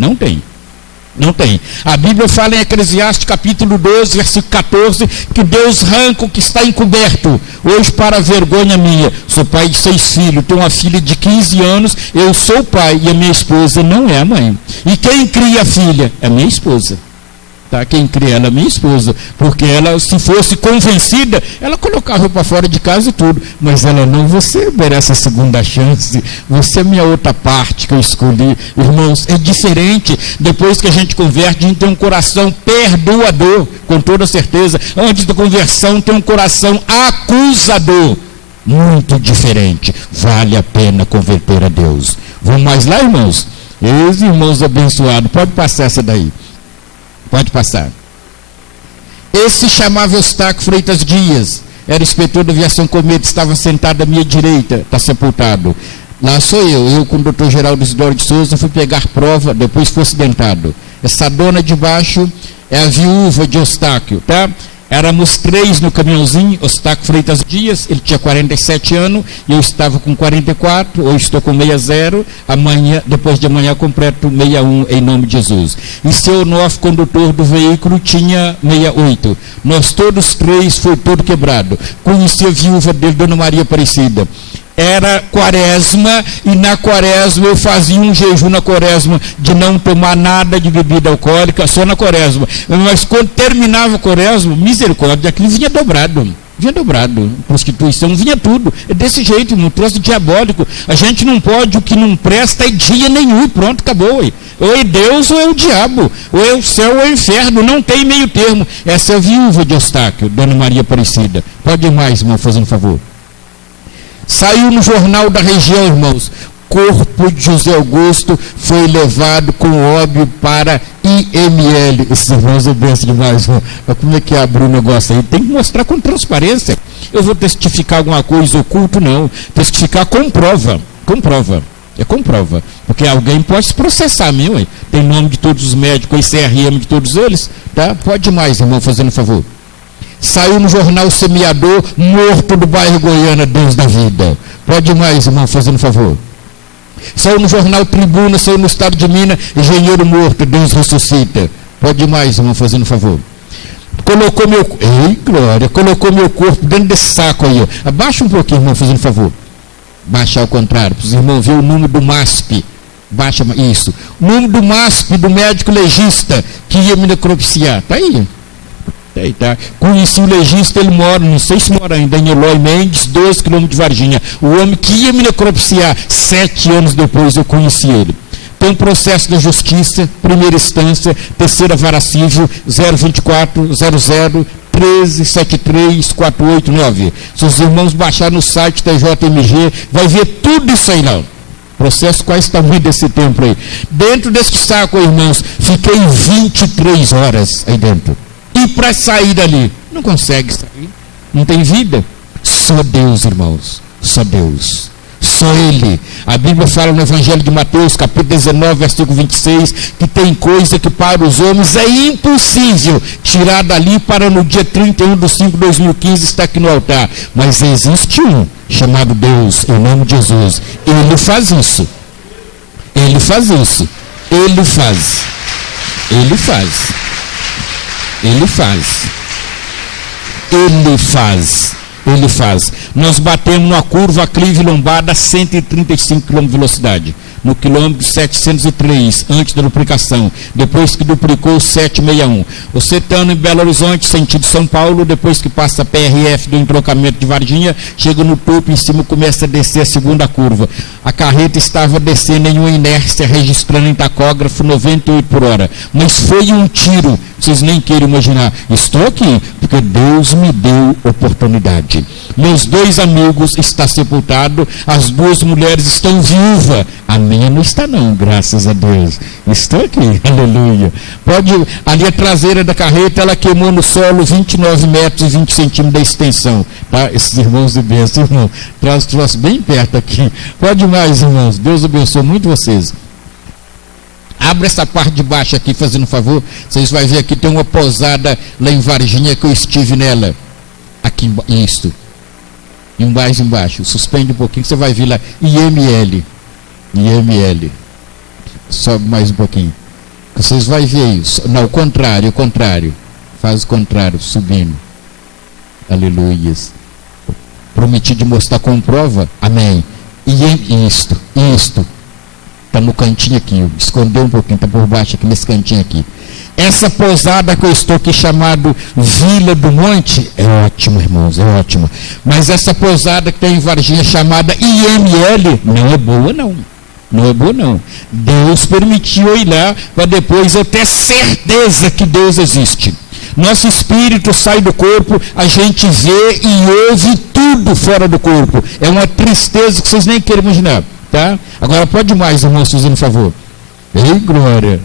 A Bíblia fala em Eclesiastes capítulo 12, versículo 14, que Deus arranca o que está encoberto. Hoje, para a vergonha minha, sou pai de 6 filhos, tenho uma filha de 15 anos, eu sou o pai e a minha esposa não é a mãe. E quem cria a filha? É a minha esposa. Tá? Quem cria ela é minha esposa, porque ela, se fosse convencida, ela colocava para fora de casa e tudo, mas ela não, você merece a segunda chance, você é minha outra parte que eu escolhi. Irmãos, é diferente. Depois que a gente converte, a gente tem um coração perdoador, com toda certeza. Antes da conversão tem um coração acusador, muito diferente. Vale a pena converter a Deus. Vamos mais lá, irmãos? Os irmãos abençoados, pode passar essa daí. Pode passar. Esse chamava Eustáquio Freitas Dias, era inspetor da aviação Cometa, estava sentado à minha direita, está sepultado. Lá sou eu com o doutor Geraldo Isidoro de Souza, fui pegar prova, depois fui acidentado. Essa dona de baixo é a viúva de Eustáquio, tá? Éramos 3 no caminhãozinho, Eustáquio Freitas Dias, ele tinha 47 anos, eu estava com 44, hoje estou com 60, amanhã, depois de amanhã completo 61 em nome de Jesus. E seu novo condutor do veículo tinha 68. Nós todos 3 foi todo quebrado. Conheci a viúva dele, Dona Maria Aparecida. Era quaresma, e na quaresma eu fazia um jejum na quaresma de não tomar nada de bebida alcoólica, só na quaresma. Mas quando terminava a quaresma, misericórdia, aquilo vinha dobrado, prostituição, vinha tudo. É desse jeito, um troço diabólico. A gente não pode, o que não presta é dia nenhum, e pronto, acabou. Ou é Deus ou é o diabo, ou é o céu ou é o inferno, não tem meio termo. Essa é a viúva de Eustáquio, Dona Maria Aparecida. Pode ir mais, irmão, fazendo favor. Saiu no jornal da região, irmãos. Corpo de José Augusto foi levado com óbvio para IML. Esses irmãos eu penso demais, irmão. Mas como é que abre o negócio aí? Tem que mostrar com transparência. Eu vou testificar alguma coisa oculto? Não. Testificar com prova. Com prova. É com prova. Porque alguém pode se processar a mim, ué. Tem nome de todos os médicos, CRM de todos eles. Tá? Pode mais, irmão, fazendo favor. Saiu no jornal Semeador, morto do bairro Goiânia, Deus da vida. Pode mais, irmão, fazendo favor. Saiu no jornal Tribuna, saiu no estado de Minas, engenheiro morto, Deus ressuscita. Pode mais, irmão, fazendo favor. Colocou meu corpo dentro desse saco aí, ó. Abaixa um pouquinho, irmão, fazendo favor. Baixa ao contrário, para os irmãos verem o número do MASP. Baixa isso. O número do MASP, do médico legista, que ia me necropsiar. Está aí. Tá. Conheci o legista, ele mora, não sei se mora ainda, em Eloy Mendes, 12 km de Varginha. O homem que ia me necropsiar, 7 anos depois eu conheci ele. Tem um processo da justiça, primeira instância, terceira vara civil, 024 00 1373 489. Se os irmãos baixarem no site TJMG, vai ver tudo isso aí lá. Processo, qual é o tamanho desse tempo aí? Dentro desse saco, irmãos, fiquei 23 horas aí dentro. E para sair dali, não consegue sair. Não tem vida. Só Deus, irmãos. Só Deus. Só Ele. A Bíblia fala no Evangelho de Mateus, capítulo 19, versículo 26, que tem coisa que para os homens é impossível tirar dali para no dia 31/5/2015 estar aqui no altar. Mas existe um chamado Deus, em nome de Jesus. Ele faz isso. Ele faz isso. Ele faz. Ele faz. Ele faz. Ele faz. Ele faz. Nós batemos numa curva aclive lombada a 135 km de velocidade. No quilômetro 703, antes da duplicação. Depois que duplicou, 761. Você estando em Belo Horizonte, sentido São Paulo, depois que passa a PRF do entrocamento de Varginha, chega no topo, em cima começa a descer a segunda curva. A carreta estava descendo em uma inércia, registrando em tacógrafo 98 por hora. Mas foi um tiro, vocês nem querem imaginar. Estou aqui, porque Deus me deu oportunidade. Meus 2 amigos estão sepultados, as 2 mulheres estão viúvas. A minha não está não, graças a Deus. Estou aqui, aleluia. Pode, ali a traseira da carreta, ela queimou no solo 29 metros e 20 centímetros da extensão. Tá? Esses irmãos de bênção, irmão, traz o troço bem perto aqui. Pode mais, irmãos. Deus abençoe muito vocês. Abre essa parte de baixo aqui, fazendo um favor. Vocês vão ver aqui, tem uma pousada lá em Varginha que eu estive nela. Aqui, isto. Embaixo. Suspende um pouquinho, você vai ver lá. IML. Sobe mais um pouquinho. Vocês vão ver isso. Não, o contrário. Faz o contrário, subindo. Aleluias. Prometi de mostrar com prova. Amém. Isto. Está no cantinho aqui. Escondeu um pouquinho, está por baixo aqui, nesse cantinho aqui. Essa pousada que eu estou aqui, chamado Vila do Monte, é ótimo, irmãos, é ótimo. Mas essa pousada que tem em Varginha, chamada IML, não é boa, não. Não é boa, não. Deus permitiu eu ir lá, para depois eu ter certeza que Deus existe. Nosso espírito sai do corpo, a gente vê e ouve tudo fora do corpo. É uma tristeza que vocês nem querem imaginar, tá? Agora pode mais, irmãos, fazendo um favor. Ei, glória!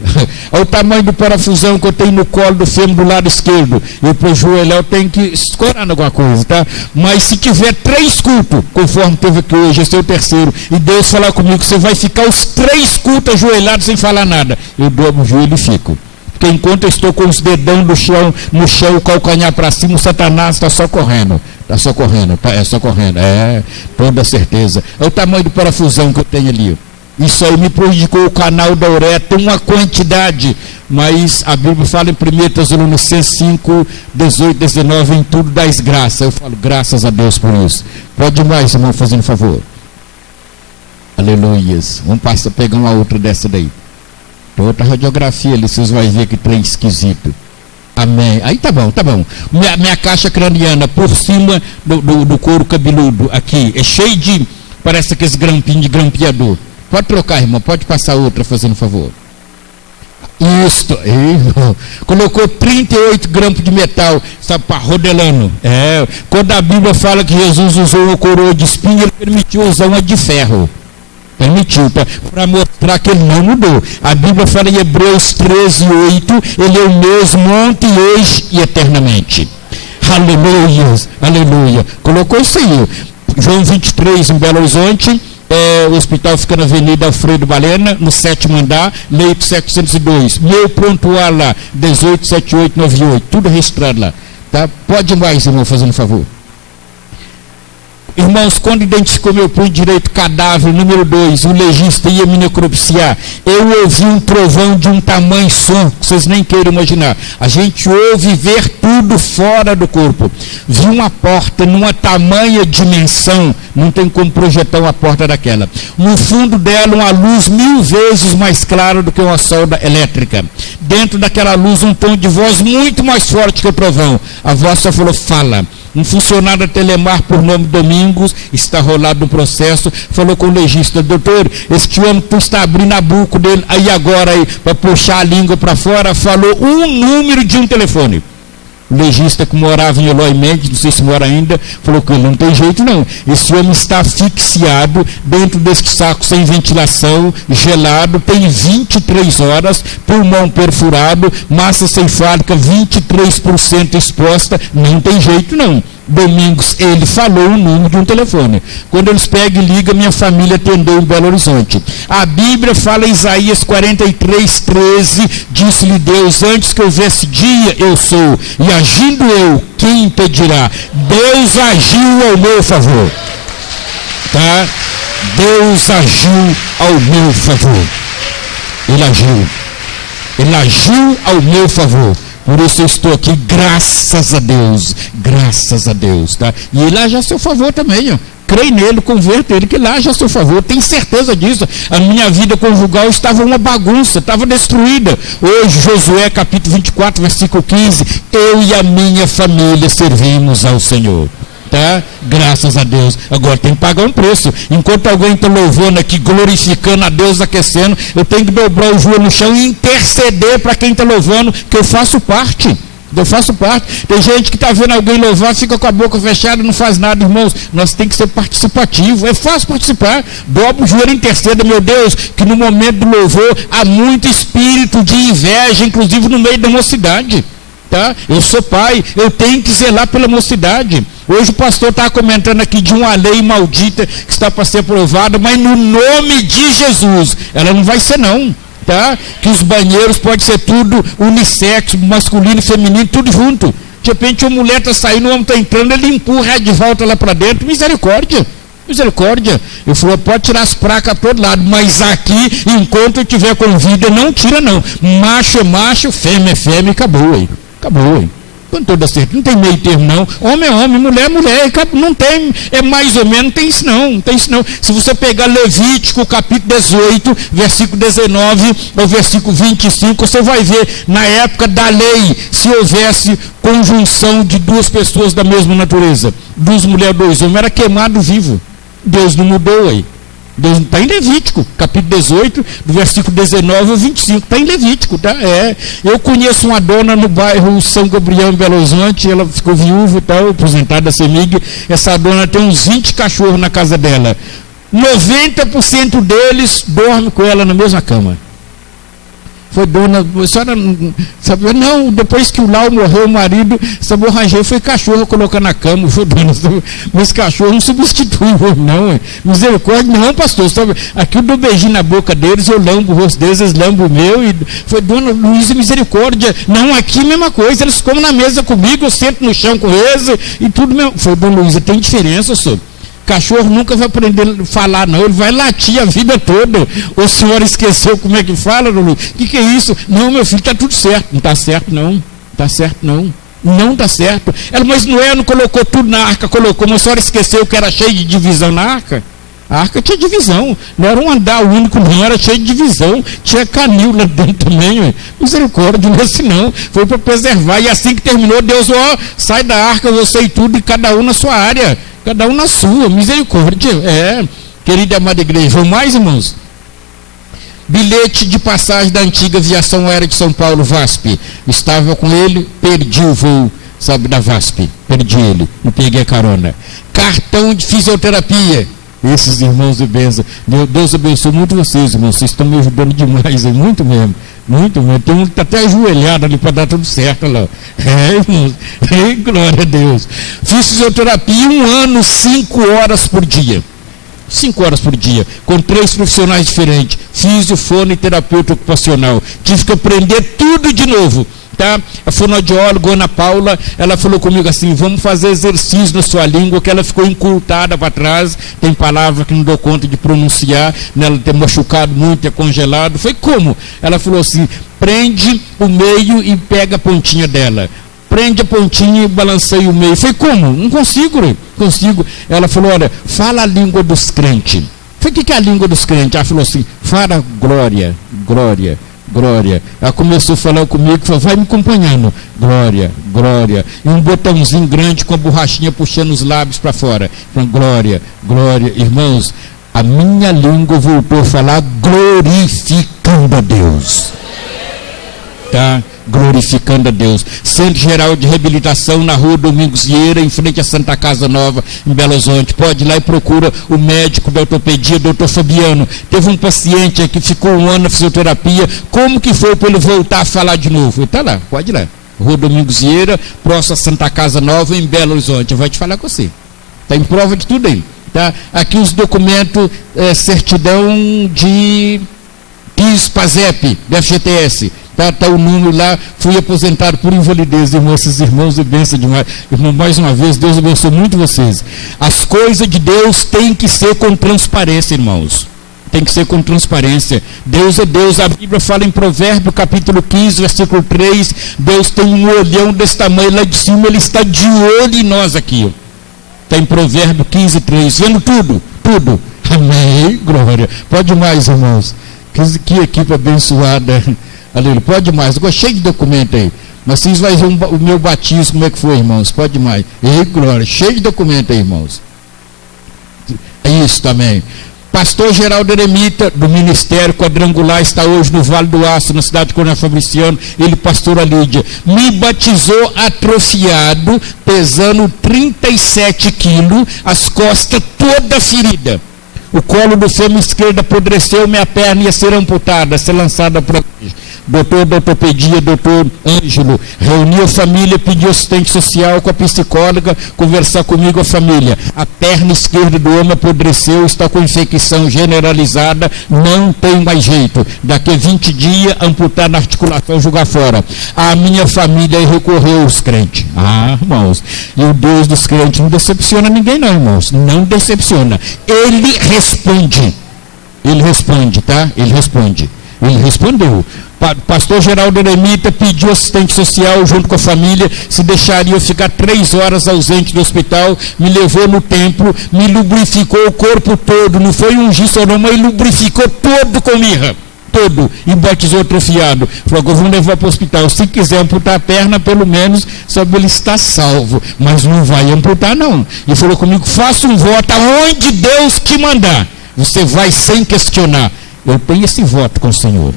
Olha o tamanho do parafusão que eu tenho no colo do fêmur do lado esquerdo. Eu para joelhar, eu tenho que escorar alguma coisa, tá? Mas se tiver 3 cultos, conforme teve aqui hoje, esse é o terceiro, e Deus falar comigo, você vai ficar os 3 cultos ajoelhados sem falar nada. Eu dobro o joelho e fico. Porque enquanto eu estou com os dedão no chão, o calcanhar para cima, o Satanás está só correndo. É só correndo. É, toda certeza. É o tamanho do parafusão que eu tenho ali. Isso aí me prejudicou o canal da uretra, tem uma quantidade, mas a Bíblia fala em 1 Tessalonicenses 5, 18, 19, em tudo dás graça. Eu falo, graças a Deus por isso. Pode ir mais, irmão, fazendo favor. Aleluias. Vamos pegar uma outra dessa daí. Tem outra radiografia ali, vocês vão ver que trem esquisito. Amém. Aí tá bom. Minha caixa craniana por cima do couro cabeludo aqui, é cheio de, parece aqueles grampinhos de grampeador. Pode trocar, irmão, pode passar outra, fazendo favor. Isto, colocou 38 grampos de metal, está rodelando. Quando a Bíblia fala que Jesus usou uma coroa de espinho, ele permitiu usar uma de ferro. Permitiu, para mostrar que ele não mudou. A Bíblia fala em Hebreus 13, 8, ele é o mesmo ontem, hoje e eternamente. Aleluia. Colocou isso aí. João 23, em Belo Horizonte. O hospital fica na Avenida Alfredo Balena, no 7º andar, leito 702. Meu prontuário lá, 187898, tudo registrado lá. Tá? Pode mais, irmão, fazendo favor. Irmãos, quando identificou meu punho direito cadáver, número 2, o legista ia me necropsiar, eu ouvi um trovão de um tamanho som, que vocês nem queiram imaginar. A gente ouve ver tudo fora do corpo. Vi uma porta numa tamanha dimensão, não tem como projetar uma porta daquela. No fundo dela, uma luz 1000 vezes mais clara do que uma solda elétrica. Dentro daquela luz, um tom de voz muito mais forte que o trovão. A voz só falou, fala. Um funcionário da Telemar, por nome Domingos, está rolado no processo, falou com o legista: doutor, esse homem que está abrindo a boca dele, aí agora, para puxar a língua para fora, falou um número de um telefone. O legista que morava em Eloy Mendes, não sei se mora ainda, falou que não tem jeito não. Esse homem está asfixiado dentro desse saco sem ventilação, gelado, tem 23 horas, pulmão perfurado, massa cefálica 23% exposta, não tem jeito não. Domingos, ele falou o número de um telefone. Quando eles pegam e ligam, minha família atendeu em Belo Horizonte. A Bíblia fala em Isaías 43:13, disse-lhe Deus: antes que houvesse dia, eu sou, e agindo eu, quem impedirá? Deus agiu ao meu favor. Tá? Deus agiu ao meu favor. Ele agiu ao meu favor. Por isso eu estou aqui, graças a Deus, tá? E ele age a seu favor também, ó. Creio nele, converto ele, que ele age a seu favor, tenho certeza disso. A minha vida conjugal estava uma bagunça, estava destruída. Hoje, Josué capítulo 24, versículo 15, eu e a minha família servimos ao Senhor. Tá? Graças a Deus. Agora tem que pagar um preço. Enquanto alguém está louvando aqui, glorificando a Deus, aquecendo, eu tenho que dobrar o joelho no chão e interceder para quem está louvando, que eu faço parte. Tem gente que está vendo alguém louvar, fica com a boca fechada, não faz nada, irmãos. Nós temos que ser participativos. É fácil participar. Dobra o joelho e interceda, meu Deus, que no momento do louvor há muito espírito de inveja, inclusive no meio da mocidade. Tá? Eu sou pai, eu tenho que zelar pela mocidade. Hoje o pastor estava comentando aqui de uma lei maldita que está para ser aprovada, mas no nome de Jesus, ela não vai ser não. Tá? Que os banheiros pode ser tudo unissex, masculino e feminino, tudo junto. De repente uma mulher está saindo, o homem está entrando, ele empurra de volta lá para dentro. Misericórdia. Eu falei: pode tirar as placas a todo lado, mas aqui, enquanto eu tiver com vida, não tira não. Macho é macho, fêmea é fêmea, acabou aí. Com toda certeza, não tem meio termo não. Homem é homem, mulher é mulher, não tem, é mais ou menos, não tem isso não. Se você pegar Levítico capítulo 18, versículo 19 ao versículo 25, você vai ver, na época da lei, se houvesse conjunção de duas pessoas da mesma natureza, duas mulheres, dois homens, era queimado vivo. Deus não mudou aí. Deus está em Levítico, capítulo 18, do versículo 19 ao 25, está em Levítico, tá? Eu conheço uma dona no bairro São Gabriel, em Belo Horizonte, ela ficou viúva e tal, aposentada da CEMIG. Essa dona tem uns 20 cachorros na casa dela. 90% deles dormem com ela na mesma cama. Foi dona, a senhora sabe, não, depois que o Lau morreu, o marido, essa borracheira foi cachorro colocar na cama, foi dona, mas cachorro não substitui, não, misericórdia, não, pastor, sabe, aqui eu dou beijinho na boca deles, eu lambo o rosto deles, eles lambam o meu, e foi dona Luísa, misericórdia, não, aqui mesma coisa, eles comem na mesa comigo, eu sento no chão com eles, e tudo mesmo, foi dona Luísa, tem diferença, senhor. Cachorro nunca vai aprender a falar, não. Ele vai latir a vida toda. O senhor esqueceu como é que fala, Lulu? O que é isso? Não, meu filho, está tudo certo. Não está certo, não. Não está certo. Ela, mas Noé não colocou tudo na arca, colocou. Mas a senhora esqueceu que era cheio de divisão na arca? A arca tinha divisão. Não era um andar único, não. Era cheio de divisão. Tinha canil lá dentro também. Ué. Misericórdia, não é assim não. Foi para preservar. E assim que terminou, Deus, sai da arca, você e tudo, e cada um na sua área. Cada um na sua, misericórdia. Querida amada igreja, vamos mais, irmãos? Bilhete de passagem da antiga aviação aérea de São Paulo, VASP. Estava com ele, perdi o voo, sabe, da VASP. Perdi ele, não peguei a carona. Cartão de fisioterapia. Esses irmãos de bênção. Meu Deus abençoe muito vocês, irmãos. Vocês estão me ajudando demais, muito mesmo. Tem um que está até ajoelhado ali para dar tudo certo lá. Irmãos. Glória a Deus. Fiz fisioterapia 1 ano, 5 horas por dia. 5 horas por dia, com 3 profissionais diferentes. Físio, fono e terapeuta ocupacional. Tive que aprender tudo de novo. Tá? A fonoaudióloga Ana Paula, ela falou comigo assim: vamos fazer exercício na sua língua, que ela ficou encurtada para trás, tem palavra que não dou conta de pronunciar, né? Ela tem machucado muito, é congelado. Foi como? Ela falou assim: prende o meio e pega a pontinha dela. Prende a pontinha e balanceia o meio. Foi como? Não consigo. Ela falou: olha, fala a língua dos crentes. Foi o que é a língua dos crentes? Ela falou assim: fala glória, glória, glória. Ela começou a falar comigo, falou, vai me acompanhando, glória, glória. E um botãozinho grande com a borrachinha puxando os lábios para fora, falando, glória, glória. Irmãos, a minha língua voltou a falar glorificando a Deus. Tá? Glorificando a Deus. Centro Geral de Reabilitação na Rua Domingos Vieira, em frente à Santa Casa Nova, em Belo Horizonte. Pode ir lá e procura o médico da ortopedia, doutor Fabiano. Teve um paciente aí que ficou 1 ano na fisioterapia. Como que foi para ele voltar a falar de novo? Ele está lá, pode ir lá. Rua Domingos Vieira, próximo à Santa Casa Nova, em Belo Horizonte. Vai te falar com você. Está em prova de tudo aí. Tá? Aqui os documentos, certidão de PIS, PASEP, da FGTS. Tá o número lá, fui aposentado por invalidez, irmãos, esses irmãos, e benção demais. Irmão, mais uma vez, Deus abençoe muito vocês. As coisas de Deus têm que ser com transparência, irmãos. Tem que ser com transparência. Deus é Deus. A Bíblia fala em Provérbio, capítulo 15, versículo 3, Deus tem um olhão desse tamanho lá de cima, Ele está de olho em nós aqui. Está em Provérbio 15, 3, vendo tudo, tudo. Amém, glória. Pode mais, irmãos. Que equipe abençoada. Aleluia, pode mais, eu cheio de documento aí, mas vocês vão ver o meu batismo, como é que foi, irmãos, pode mais, ei, glória, cheio de documento aí, irmãos, é isso também. Pastor Geraldo Eremita, do Ministério Quadrangular, está hoje no Vale do Aço, na cidade de Coronel Fabriciano, ele, pastora Lídia, me batizou atrofiado, pesando 37 quilos, as costas toda ferida. O colo do fêmur esquerdo apodreceu, minha perna ia ser amputada, ser lançada para doutor da ortopedia, doutor Ângelo, reuniu a família, pediu assistente social com a psicóloga, conversar comigo a família. A perna esquerda do homem apodreceu, está com infecção generalizada, não tem mais jeito. Daqui a 20 dias, amputar na articulação, jogar fora. A minha família recorreu aos crentes. Irmãos, e o Deus dos crentes não decepciona ninguém não, irmãos, não decepciona. Ele responde, tá? Ele respondeu. Pastor Geraldo Eremita pediu assistente social junto com a família, se deixaria eu ficar 3 horas ausente do hospital, me levou no templo, me lubrificou o corpo todo, não foi ungir só não, mas lubrificou todo com mirra, todo, e batizou atrofiado. Falou, agora vamos levar para o hospital, se quiser amputar a perna, pelo menos, sabe, ele está salvo, mas não vai amputar não. E falou comigo, faça um voto, aonde Deus te mandar, você vai sem questionar. Eu tenho esse voto com o Senhor.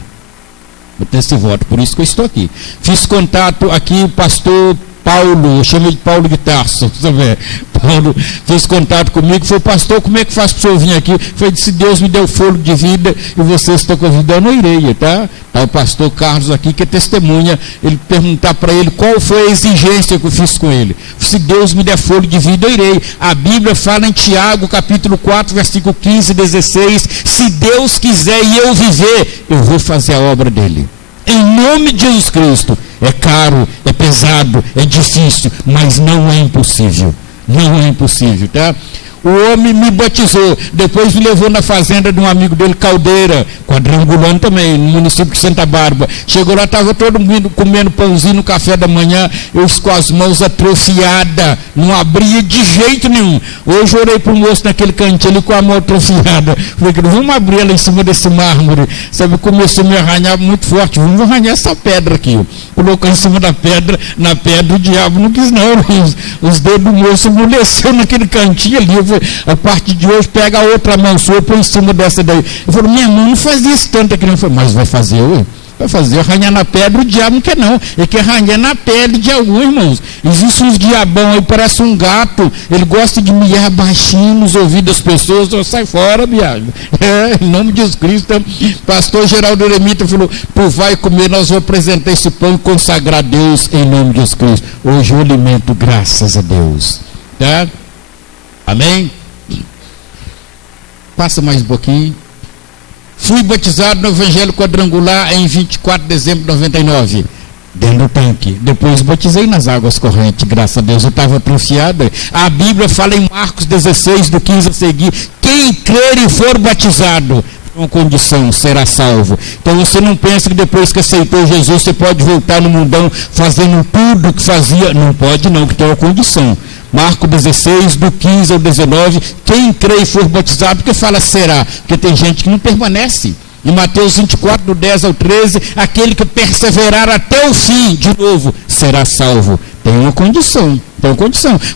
Eu tenho esse voto, por isso que eu estou aqui. Fiz contato aqui, o pastor Paulo, eu chamo de Paulo de Tarso, sabe? Paulo fez contato comigo, falou, pastor, como é que faz para o senhor vir aqui? Foi, se Deus me deu fôlego de vida e você está convidando, eu não irei, tá? Está o pastor Carlos aqui, que é testemunha, ele perguntar para ele qual foi a exigência que eu fiz com ele. Se Deus me der fôlego de vida, eu irei. A Bíblia fala em Tiago, capítulo 4, versículo 15 e 16, se Deus quiser e eu viver, eu vou fazer a obra dele. Em nome de Jesus Cristo. É caro, é pesado, é difícil, mas não é impossível. Não é impossível, tá? O homem me batizou, depois me levou na fazenda de um amigo dele, Caldeira, quadrangulando também, no município de Santa Bárbara. Chegou lá, estava todo mundo comendo pãozinho no café da manhã, eu com as mãos atrofiadas, não abria de jeito nenhum. Hoje eu orei para o moço naquele cantinho ali com a mão atrofiada. Falei, vamos abrir ela em cima desse mármore. Sabe, começou a me arranhar muito forte, vamos arranhar essa pedra aqui. Colocou em cima da pedra, na pedra o diabo não quis não, os dedos do moço amoleceu naquele cantinho ali. Eu falei, a partir de hoje pega a outra mão sua e põe em cima dessa daí. Eu falei, minha mão não fazia isso tanto aqui não. Eu falei, mas vai fazer, ué? Vai fazer, arranhar na pedra, o diabo não quer não. Ele quer arranhar na pele de alguns, irmãos. Existem uns diabão aí, parece um gato. Ele gosta de miar baixinho nos ouvidos das pessoas. Eu sai fora, viado. Em nome de Jesus Cristo. Pastor Geraldo Eremita falou, tu vai comer, nós vamos apresentar esse pão e consagrar a Deus em nome de Jesus Cristo. Hoje eu alimento, graças a Deus. Tá? Amém? Passa mais um pouquinho. Fui batizado no Evangelho Quadrangular em 24 de dezembro de 99, dentro do tanque. Depois batizei nas águas correntes, graças a Deus, eu estava atrofiado. A Bíblia fala em Marcos 16, do 15 a seguir, quem crer e for batizado, uma condição, será salvo. Então você não pensa que depois que aceitou Jesus, você pode voltar no mundão fazendo tudo que fazia. Não pode não, que tem uma condição. Marcos 16, do 15 ao 19, quem crê e for batizado, porque fala será, porque tem gente que não permanece. Em Mateus 24, do 10 ao 13, aquele que perseverar até o fim, de novo, será salvo. Tem uma condição.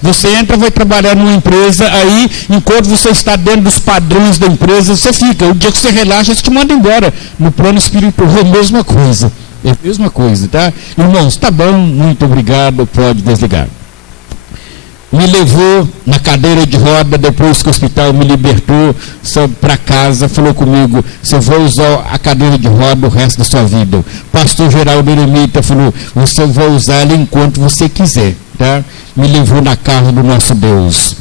Você entra, vai trabalhar numa empresa, aí, enquanto você está dentro dos padrões da empresa, você fica. O dia que você relaxa, você te manda embora. No plano espiritual, é a mesma coisa. É a mesma coisa, tá? Irmãos, tá bom, muito obrigado, pode desligar. Me levou na cadeira de roda, depois que o hospital me libertou, para casa, falou comigo, você vai usar a cadeira de roda o resto da sua vida. O pastor Geraldo Eremita falou, você vai usar ela enquanto você quiser, tá? Me levou na casa do nosso Deus.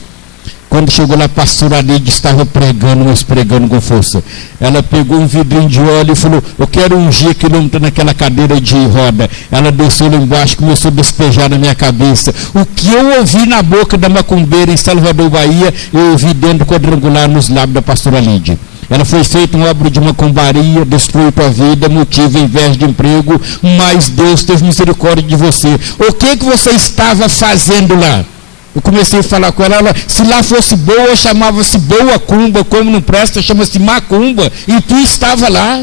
Quando chegou lá, a pastora Lídia estava pregando, mas pregando com força. Ela pegou um vidrinho de óleo e falou, eu quero ungir aquele homem naquela cadeira de roda. Ela desceu lá embaixo, começou a despejar na minha cabeça. O que eu ouvi na boca da macumbeira em Salvador, Bahia, eu ouvi dentro do quadrangular nos lábios da pastora Lídia. Ela foi feita uma obra de macumbaria, destruiu tua vida, motivo inveja de emprego, mas Deus teve misericórdia de você. O que você estava fazendo lá? Eu comecei a falar com ela, se lá fosse boa, chamava-se boa cumba, como não presta, chama-se macumba, e tu estava lá,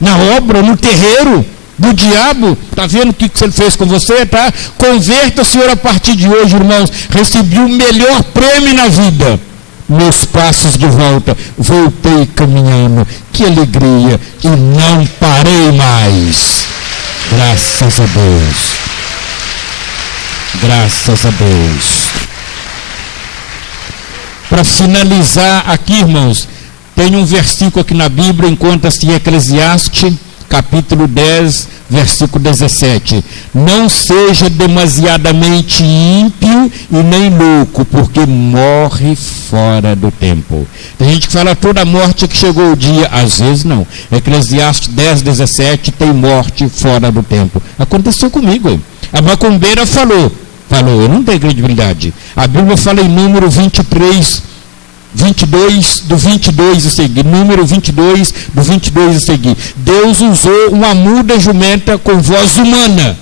na obra, no terreiro do diabo. Está vendo o que ele fez com você, tá? Converta, Senhor, a partir de hoje, irmãos. Recebi o melhor prêmio na vida. Meus passos de volta, voltei caminhando, que alegria, e não parei mais. Graças a Deus. Graças a Deus. Para finalizar aqui, irmãos, tem um versículo aqui na Bíblia, encontra-se em Eclesiastes, capítulo 10, versículo 17. Não seja demasiadamente ímpio e nem louco, porque morre fora do tempo. Tem gente que fala toda morte que chegou o dia, às vezes não. Eclesiastes 10, 17 tem morte fora do tempo. Aconteceu comigo. A macumbeira falou, eu não tenho credibilidade. A Bíblia fala em número 22 do 22 a seguir, número 22 do 22 a seguir. Deus usou uma muda jumenta com voz humana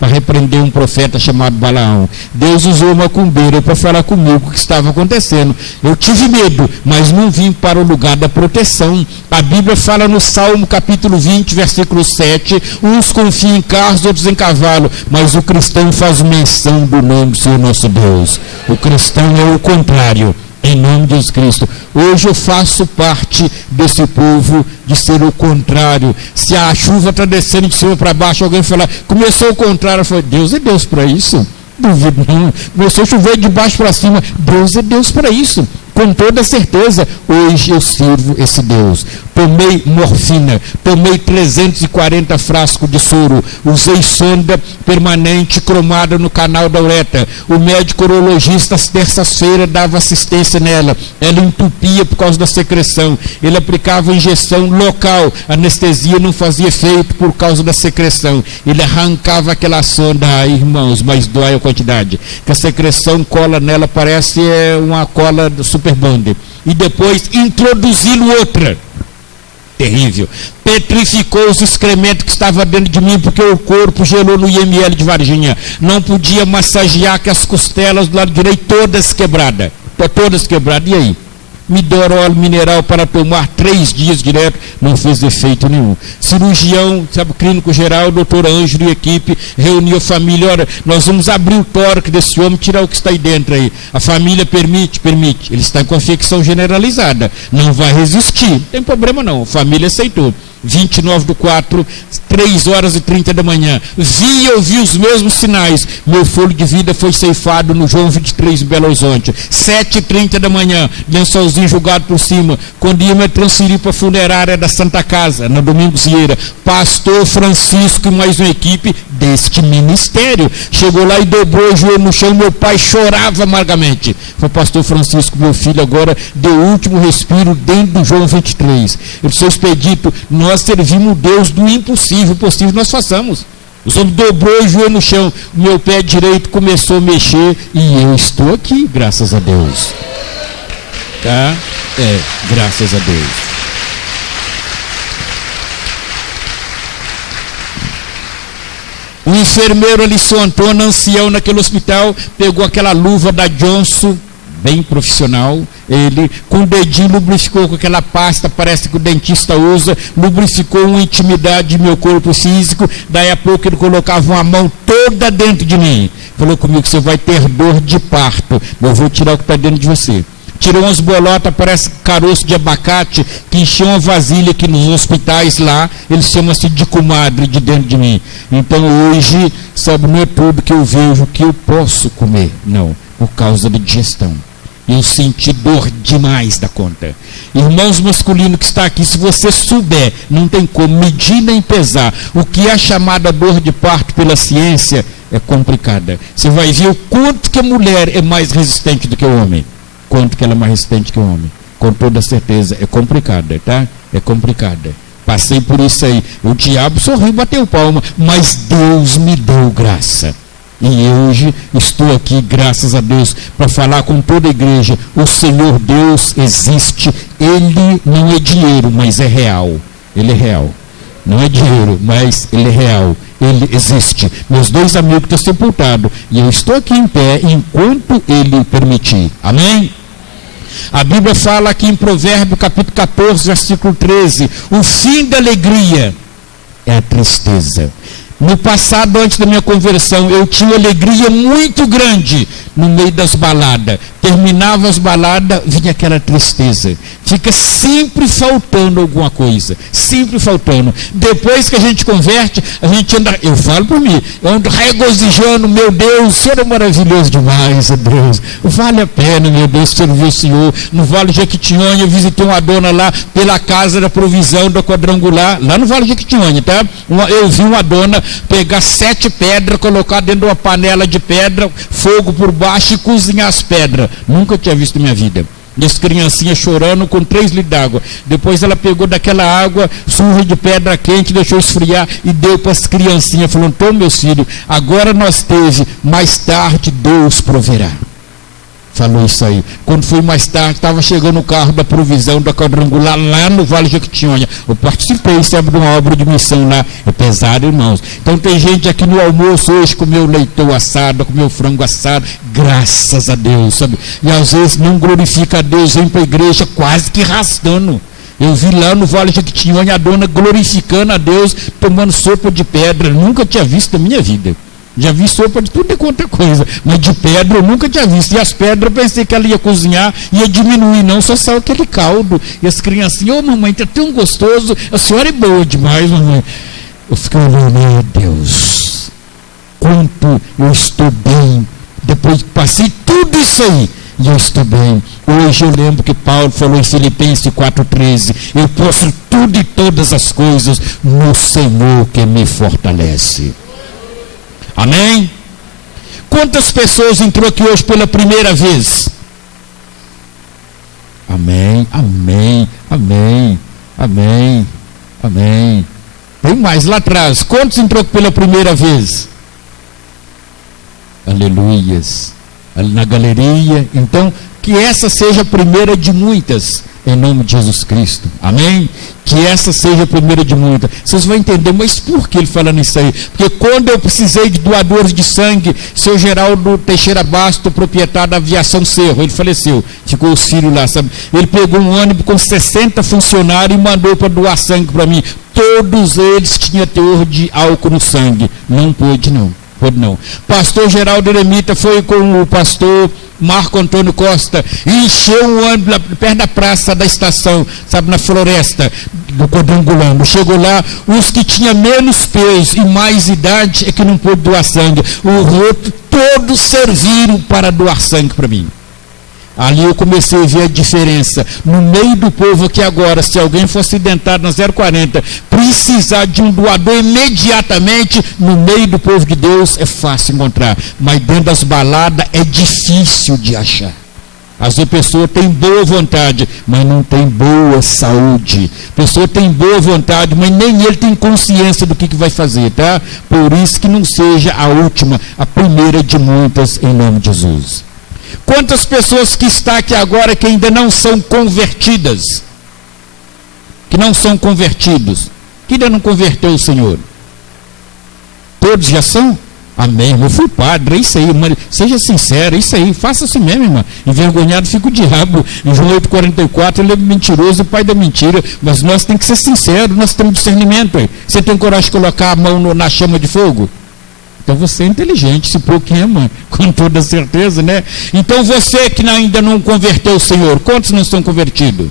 para repreender um profeta chamado Balaão. Deus usou uma macumbeira para falar comigo o que estava acontecendo. Eu tive medo, mas não vim para o lugar da proteção. A Bíblia fala no Salmo capítulo 20, versículo 7, uns confiam em carros, outros em cavalo, mas o cristão faz menção do nome do Senhor nosso Deus. O cristão é o contrário. Em nome de Jesus Cristo. Hoje eu faço parte desse povo de ser o contrário. Se a chuva está descendo de cima para baixo, alguém falar, começou o contrário, eu falo, Deus é Deus para isso? Duvido não. Começou a chover de baixo para cima, Deus é Deus para isso. Com toda certeza, hoje eu sirvo esse Deus. Tomei morfina, tomei 340 frascos de soro, usei sonda permanente cromada no canal da uretra. O médico urologista, às terças-feiras, dava assistência nela. Ela entupia por causa da secreção. Ele aplicava injeção local. A anestesia não fazia efeito por causa da secreção. Ele arrancava aquela sonda, irmãos, mas dói a quantidade. Que a secreção cola nela, parece uma cola do Super Bonder. E depois introduzindo outra. Terrível. Petrificou os excrementos que estavam dentro de mim, porque o corpo gelou no IML de Varginha. Não podia massagear, que as costelas do lado direito todas quebradas. Todas quebradas. E aí? Me deu óleo mineral para tomar 3 dias direto, não fez efeito nenhum. Cirurgião, sabe, clínico geral, doutor Ângelo e equipe, reuniu a família, olha, nós vamos abrir o tórax desse homem, tirar o que está aí dentro aí. A família permite, ele está com infecção generalizada, não vai resistir, não tem problema não, a família aceitou. 29/4, 3h30 da manhã, vi e ouvi os mesmos sinais, meu fôlego de vida foi ceifado no João 23 em Belo Horizonte. 7h30 da manhã, lençolzinho jogado por cima, quando ia me transferir para a funerária da Santa Casa, na Domingos Vieira, pastor Francisco e mais uma equipe deste ministério, chegou lá e dobrou o joelho no chão, meu pai chorava amargamente. Foi pastor Francisco, meu filho agora deu o último respiro dentro do João 23. Eu disse, Expedito, nós servimos o Deus do impossível, o possível nós façamos. Os homens dobrou o joelho no chão, o meu pé direito começou a mexer e eu estou aqui, graças a Deus. Tá? Graças a Deus. O enfermeiro ali, seu Antônio, ancião naquele hospital, pegou aquela luva da Johnson, bem profissional, ele com o dedinho lubrificou com aquela pasta, parece que o dentista usa, lubrificou uma intimidade do meu corpo físico, daí a pouco ele colocava uma mão toda dentro de mim, falou comigo, você vai ter dor de parto, eu vou tirar o que está dentro de você. Tirou umas bolotas, parece caroço de abacate, que encheu uma vasilha aqui nos hospitais lá, eles chamam-se de comadre de dentro de mim. Então hoje, sabe, não é tudo que eu vejo que eu posso comer, não, por causa da digestão. Eu senti dor demais da conta. Irmãos masculinos que está aqui, se você souber, não tem como medir nem pesar, o que é chamada dor de parto pela ciência, é complicada. Você vai ver o quanto que a mulher é mais resistente do que o homem. Quanto que ela é mais resistente que o homem. Com toda certeza, é complicada, tá? É complicada. Passei por isso aí. O diabo sorriu, bateu palma, mas Deus me deu graça. E hoje estou aqui, graças a Deus, para falar com toda a igreja. O Senhor Deus existe. Ele não é dinheiro, mas é real. Ele é real. Não é dinheiro, mas ele é real. Ele existe. Meus 2 amigos estão sepultados. E eu estou aqui em pé enquanto ele permitir. Amém? A Bíblia fala aqui em Provérbios, capítulo 14, versículo 13. O fim da alegria é a tristeza. No passado, antes da minha conversão, eu tinha alegria muito grande no meio das baladas. Terminava as baladas, vinha aquela tristeza. Fica sempre faltando alguma coisa. Sempre faltando. Depois que a gente converte, a gente anda, eu falo por mim, eu ando regozijando, meu Deus, o Senhor é maravilhoso demais, Deus. Vale a pena, meu Deus, servir o Senhor. No Vale de Jequitinhonha, eu visitei uma dona lá pela Casa da Provisão da Quadrangular, lá no Vale de Jequitinhonha, tá? Eu vi uma dona pegar 7 pedras, colocar dentro de uma panela de pedra, fogo por baixo e cozinhar as pedras. Nunca tinha visto na minha vida. E as criancinhas chorando com 3 litros d'água. Depois ela pegou daquela água, surra de pedra quente, deixou esfriar e deu para as criancinhas, falando, então meus filhos, agora nós teve, mais tarde Deus proverá. Falou isso aí. Quando foi mais tarde, estava chegando o carro da Provisão da Quadrangular lá no Vale de Jequitinhonha. Eu participei, sabe, de uma obra de missão lá. É pesado, irmãos. Então tem gente aqui no almoço hoje comeu leitão assado, comeu frango assado. Graças a Deus, sabe? E às vezes não glorifica a Deus, vem para a igreja quase que arrastando. Eu vi lá no Vale de Jequitinhonha a dona glorificando a Deus, tomando sopa de pedra. Nunca tinha visto na minha vida. Já vi sopa de tudo e quanto coisa, mas de pedra eu nunca tinha visto. E as pedras eu pensei que ela ia cozinhar, ia diminuir, não, só saiu aquele caldo. E as criancinhas, ô mamãe, tá tão gostoso, a senhora é boa demais, mamãe. Eu fiquei olhando, meu Deus, quanto eu estou bem, depois que passei tudo isso aí, e eu estou bem. Hoje eu lembro que Paulo falou em Filipenses 4,13, eu posso tudo e todas as coisas no Senhor que me fortalece. Amém? Quantas pessoas entrou aqui hoje pela primeira vez? Amém, amém, amém, amém, amém. Tem mais lá atrás. Quantos entrou pela primeira vez? Aleluias. Ali na galeria. Então, que essa seja a primeira de muitas. Em nome de Jesus Cristo. Amém? Que essa seja a primeira de muitas. Vocês vão entender, mas por que ele falando isso aí? Porque quando eu precisei de doadores de sangue, seu Geraldo Teixeira Basto, proprietário da Aviação Cerro, ele faleceu, ficou os filhos lá, sabe? Ele pegou um ônibus com 60 funcionários e mandou para doar sangue para mim. Todos eles tinham teor de álcool no sangue. Não pôde não. Pode não. Pastor Geraldo Eremita foi com o pastor Marco Antônio Costa e encheu um ônibus perto da praça da estação, sabe, na floresta do Quadrangulano. Chegou lá, os que tinham menos peso e mais idade é que não pôde doar sangue. Os outros todos serviram para doar sangue para mim. Ali eu comecei a ver a diferença. No meio do povo aqui agora, se alguém for acidentado na 040, precisar de um doador imediatamente, no meio do povo de Deus é fácil encontrar. Mas dentro das baladas é difícil de achar. Às vezes a pessoa tem boa vontade, mas não tem boa saúde. A pessoa tem boa vontade, mas nem ele tem consciência do que vai fazer, tá? Por isso que não seja a última, a primeira de muitas, em nome de Jesus. Quantas pessoas que estão aqui agora que ainda não são convertidas? Que não são convertidos? Que ainda não converteu o Senhor? Todos já são? Amém, irmão. Eu fui padre, é isso aí, irmã. Seja sincero, é isso aí, faça assim mesmo, irmã. Envergonhado fica o diabo. Em João 8,44, ele é mentiroso, o pai da mentira. Mas nós temos que ser sinceros, nós temos discernimento. Aí. Você tem coragem de colocar a mão na chama de fogo? Então você é inteligente, se pouquinho, irmã, com toda certeza, né? Então você que ainda não converteu o Senhor, quantos não estão convertidos?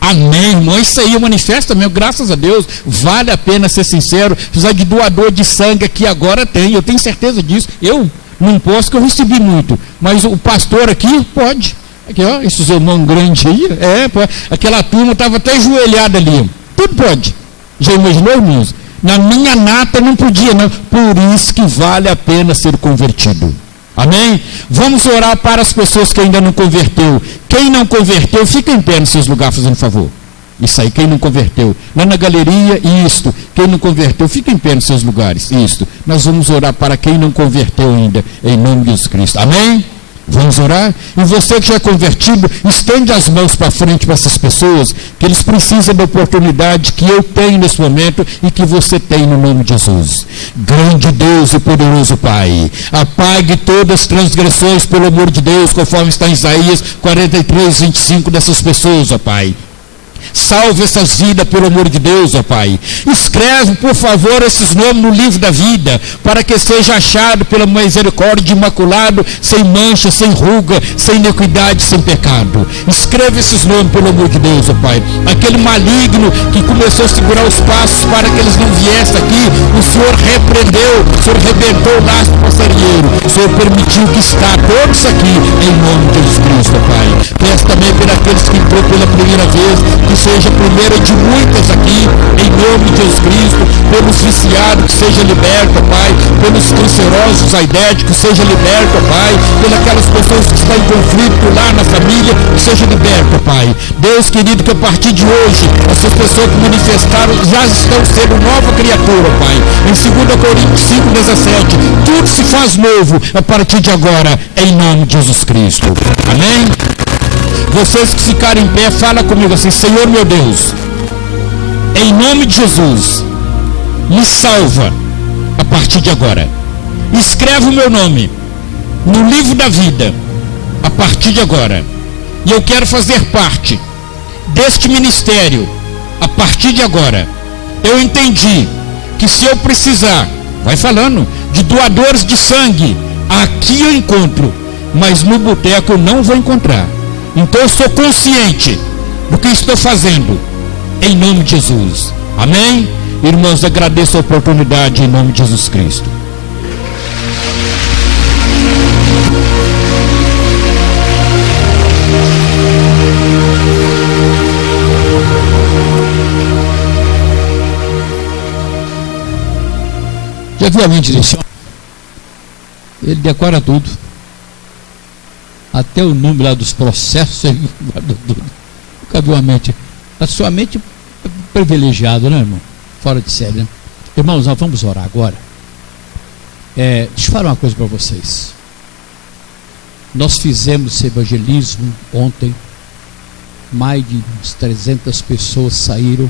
Amém, irmão, isso aí manifesta mesmo, graças a Deus, vale a pena ser sincero, precisar de doador de sangue aqui agora tem, eu tenho certeza disso, eu não posso, porque eu recebi muito, mas o pastor aqui pode, aqui ó, esses irmãos grandes aí, pode. Aquela turma estava até ajoelhada ali, tudo pode, já imaginou, irmãos? Na minha nata não podia não, por isso que vale a pena ser convertido. Amém? Vamos orar para as pessoas que ainda não converteu. Quem não converteu, fica em pé nos seus lugares fazendo favor. Isso aí, quem não converteu. Lá na galeria, isto. Quem não converteu, fica em pé nos seus lugares. Isto. Nós vamos orar para quem não converteu ainda, em nome de Jesus Cristo. Amém? Vamos orar? E você que já é convertido, estende as mãos para frente para essas pessoas, que eles precisam da oportunidade que eu tenho nesse momento e que você tem no nome de Jesus. Grande Deus e poderoso Pai, apague todas as transgressões pelo amor de Deus, conforme está em Isaías 43:25 dessas pessoas, ó Pai. Salve essas vidas pelo amor de Deus, ó Pai. Escreve, por favor, esses nomes no livro da vida, para que seja achado pela misericórdia, imaculado, sem mancha, sem ruga, sem iniquidade, sem pecado. Escreve esses nomes pelo amor de Deus, ó Pai. Aquele maligno que começou a segurar os passos para que eles não viessem aqui, o Senhor repreendeu, o Senhor rebentou o laço do passarinheiro, o Senhor permitiu que está todos aqui, em nome de Jesus Cristo, ó Pai. Peço também por aqueles que entrou pela primeira vez, que seja a primeira de muitas aqui, em nome de Jesus Cristo, pelos viciados, que seja liberto, Pai, pelos cancerosos, aidéticos, que seja liberto, Pai, pelas aquelas pessoas que estão em conflito lá na família, que seja liberto, Pai. Deus querido, que a partir de hoje, essas pessoas que manifestaram já estão sendo nova criatura, Pai. Em 2 Coríntios 5:17, tudo se faz novo a partir de agora, em nome de Jesus Cristo. Amém? Vocês que ficarem em pé, fala comigo assim: Senhor meu Deus, em nome de Jesus, me salva a partir de agora. Escreve o meu nome no livro da vida a partir de agora. E eu quero fazer parte deste ministério a partir de agora. Eu entendi que se eu precisar, vai falando, de doadores de sangue, aqui eu encontro, mas no boteco eu não vou encontrar. Então eu sou consciente do que estou fazendo, em nome de Jesus. Amém? Irmãos, agradeço a oportunidade em nome de Jesus Cristo. Já viu a mente desse homem? Ele decora tudo. Até o número lá dos processos, ele guarda tudo. Nunca viu a mente. A sua mente é privilegiada, né, irmão? Fora de série, né? Irmãos, nós vamos orar agora. Deixa eu falar uma coisa para vocês. Nós fizemos esse evangelismo ontem. Mais de uns 300 pessoas saíram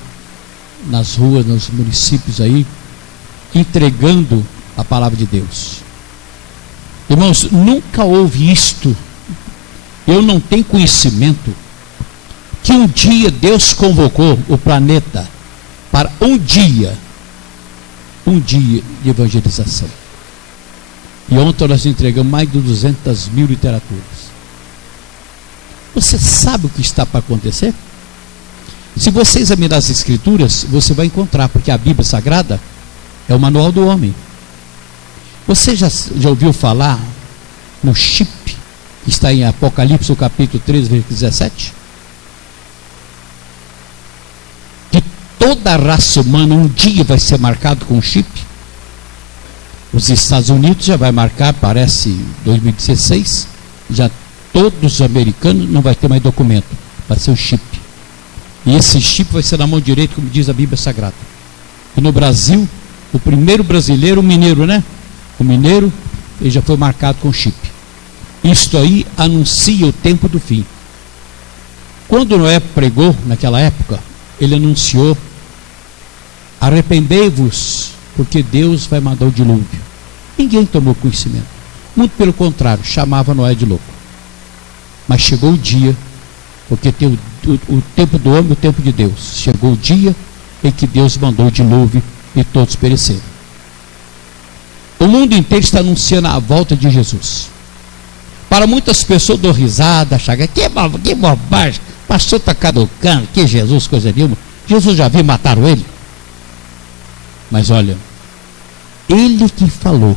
nas ruas, nos municípios aí, entregando a palavra de Deus. Irmãos, nunca houve isto. Eu não tenho conhecimento que um dia Deus convocou o planeta para um dia de evangelização. E ontem nós entregamos mais de 200 mil literaturas. Você sabe o que está para acontecer? Se você examinar as escrituras, você vai encontrar, porque a Bíblia Sagrada é o manual do homem. Você já ouviu falar no chip que está em Apocalipse, o capítulo 13, versículo 17? Que toda a raça humana um dia vai ser marcado com chip. Os Estados Unidos já vai marcar, parece 2016, já todos os americanos não vai ter mais documento, vai ser o chip. E esse chip vai ser na mão direita, como diz a Bíblia Sagrada. E no Brasil, o primeiro brasileiro, o mineiro, né? O mineiro, ele já foi marcado com chip. Isto aí anuncia o tempo do fim. Quando Noé pregou naquela época, ele anunciou: arrependei-vos, porque Deus vai mandar o dilúvio. Ninguém tomou conhecimento. Muito pelo contrário, chamava Noé de louco. Mas chegou o dia, porque tem o tempo do homem e o tempo de Deus. Chegou o dia em que Deus mandou o dilúvio e todos pereceram. O mundo inteiro está anunciando a volta de Jesus. Para muitas pessoas dão risada, acham que bobagem, pastor está caducando, que Jesus, coisa nenhuma. Jesus já viu, mataram ele. Mas olha, ele que falou.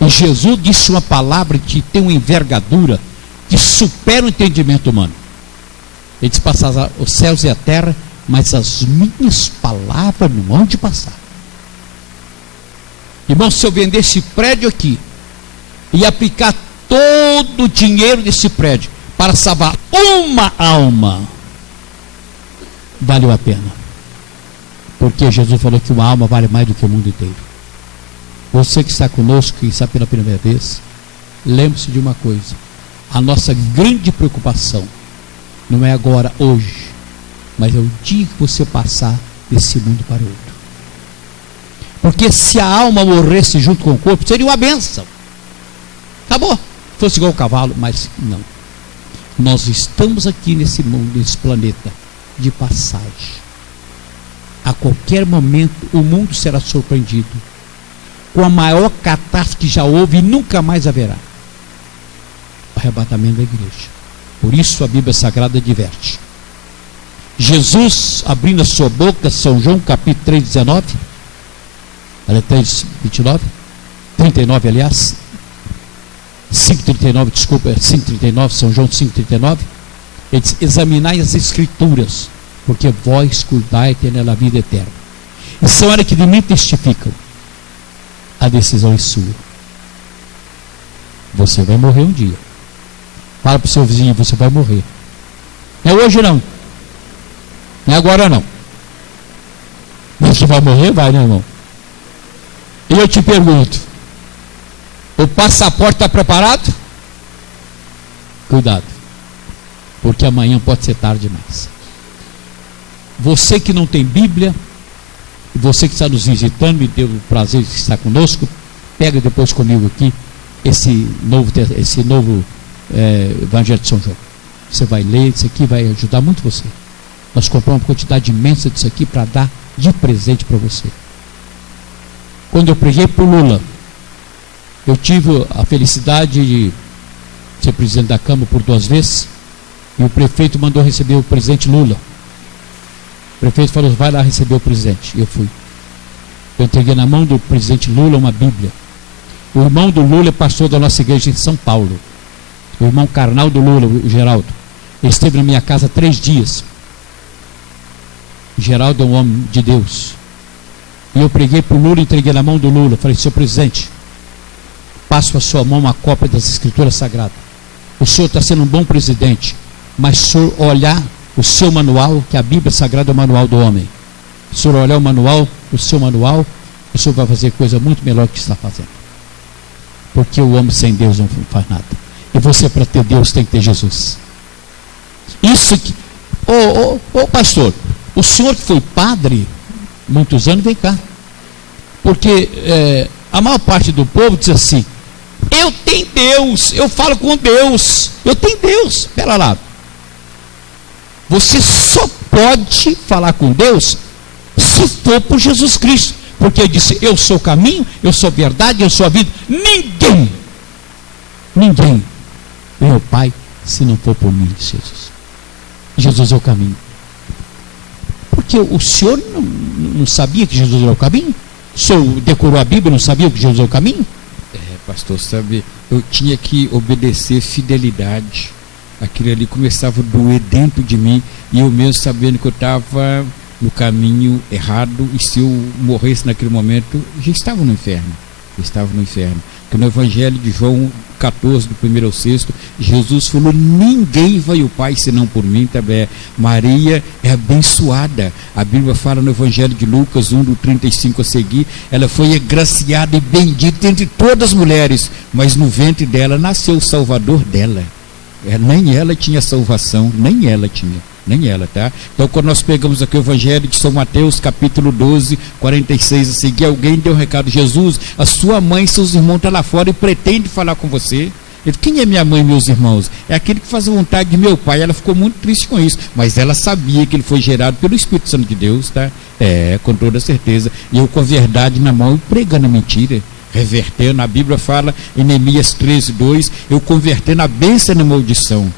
E Jesus disse uma palavra que tem uma envergadura que supera o entendimento humano. Ele disse: passar os céus e a terra, mas as minhas palavras não vão de passar. Irmão, se eu vender esse prédio aqui e aplicar todo o dinheiro desse prédio para salvar uma alma, valeu a pena. Porque Jesus falou que uma alma vale mais do que o mundo inteiro. Você que está conosco, que está pela primeira vez, lembre-se de uma coisa: a nossa grande preocupação não é agora, hoje, mas é o dia que você passar desse mundo para o outro. Porque se a alma morresse junto com o corpo, seria uma bênção. Acabou. Fosse igual o cavalo, mas não. Nós estamos aqui nesse mundo, nesse planeta, de passagem. A qualquer momento o mundo será surpreendido com a maior catástrofe que já houve e nunca mais haverá: o arrebatamento da igreja. Por isso a Bíblia Sagrada adverte. Jesus, abrindo a sua boca, São João capítulo 3, 19, 3, 29, 39 aliás, 5,39, desculpa, 5,39, São João 5,39, ele diz: examinai as escrituras, porque vós cuidai nela a vida eterna, e são elas que de mim testificam. A decisão é sua. Você vai morrer um dia. Fala para o seu vizinho: você vai morrer. Não é hoje não, não é agora não. Você vai morrer? Vai, né, irmão? E eu te pergunto: o passaporte está preparado? Cuidado, porque amanhã pode ser tarde demais. Você que não tem Bíblia, você que está nos visitando e deu o prazer de estar conosco, pega depois comigo aqui esse novo Evangelho de São João. Você vai ler, isso aqui vai ajudar muito você. Nós compramos uma quantidade imensa disso aqui para dar de presente para você. Quando eu preguei para o Lula, eu tive a felicidade de ser presidente da Câmara por 2 vezes, e o prefeito mandou receber o presidente Lula. O prefeito falou: vai lá receber o presidente. Eu fui. Eu entreguei na mão do presidente Lula uma Bíblia. O irmão do Lula é pastor da nossa igreja em São Paulo. O irmão carnal do Lula, o Geraldo. Ele esteve na minha casa 3 dias. O Geraldo é um homem de Deus. E eu preguei para o Lula, entreguei na mão do Lula. Falei: senhor presidente, passo a sua mão uma cópia das Escrituras Sagradas. O senhor está sendo um bom presidente, mas se o senhor olhar o seu manual, que a Bíblia Sagrada é o manual do homem, se o senhor olhar o seu manual, o senhor vai fazer coisa muito melhor do que está fazendo. Porque o homem sem Deus não faz nada. E você, para ter Deus, tem que ter Jesus. Isso que... pastor, o senhor que foi padre muitos anos, vem cá. Porque a maior parte do povo diz assim: eu tenho Deus, eu falo com Deus, eu tenho Deus. Espera lá. Você só pode falar com Deus se for por Jesus Cristo. Porque ele disse: eu sou o caminho, eu sou a verdade, eu sou a vida. Ninguém vem ao Pai se não for por mim, disse Jesus. Jesus é o caminho. Porque o senhor não sabia que Jesus era o caminho? O senhor decorou a Bíblia e não sabia que Jesus é o caminho? Pastor, sabe, eu tinha que obedecer fidelidade. Aquilo ali começava a doer dentro de mim, e eu mesmo sabendo que eu estava no caminho errado, e se eu morresse naquele momento, já estava no inferno. Porque no Evangelho de João 14, do 1 ao 6, Jesus falou: ninguém vai ao Pai senão por mim também. Maria é abençoada. A Bíblia fala no Evangelho de Lucas 1, do 35 a seguir: ela foi agraciada e bendita entre todas as mulheres, mas no ventre dela nasceu o Salvador dela. Nem ela tinha salvação, nem ela tinha. Nem ela, tá? Então, quando nós pegamos aqui o Evangelho de São Mateus, capítulo 12, 46 a seguir, alguém deu um recado: Jesus, a sua mãe e seus irmãos estão lá fora e pretendem falar com você. Ele: quem é minha mãe e meus irmãos? É aquele que faz a vontade de meu pai. Ela ficou muito triste com isso, mas ela sabia que ele foi gerado pelo Espírito Santo de Deus, tá? Com toda certeza. E eu com a verdade na mão e pregando a mentira, revertendo. A Bíblia fala em Neemias 13:2, eu convertendo a bênção na maldição.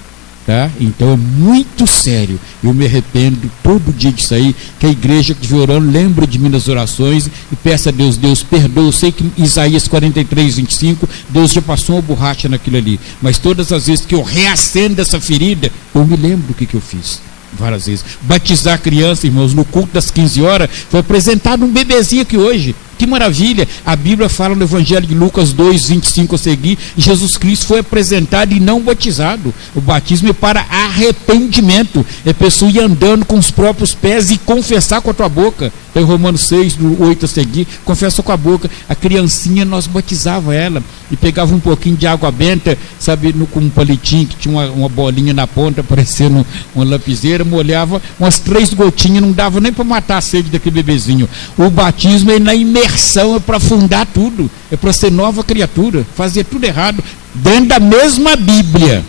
Tá? Então é muito sério. Eu me arrependo todo dia disso aí. Que a igreja que estiver orando, lembre de mim nas orações e peça a Deus: Deus perdoa. Eu sei que Isaías 43:25, Deus já passou uma borracha naquilo ali, mas todas as vezes que eu reacendo essa ferida, eu me lembro do que eu fiz. Várias vezes. Batizar a criança, irmãos, no culto das 15 horas, foi apresentado um bebezinho aqui hoje. Que maravilha! A Bíblia fala no Evangelho de Lucas 2:25 a seguir, Jesus Cristo foi apresentado e não batizado. O batismo é para arrependimento, é a pessoa ir andando com os próprios pés e confessar com a tua boca. Em Romanos 6:8 a seguir, confessa com a boca. A criancinha, nós batizava ela e pegava um pouquinho de água benta, sabe, com um palitinho que tinha uma bolinha na ponta, parecendo uma lapiseira, molhava umas 3 gotinhas, não dava nem para matar a sede daquele bebezinho. O batismo é na imersão, é para afundar tudo, é para ser nova criatura, fazer tudo errado, dentro da mesma Bíblia.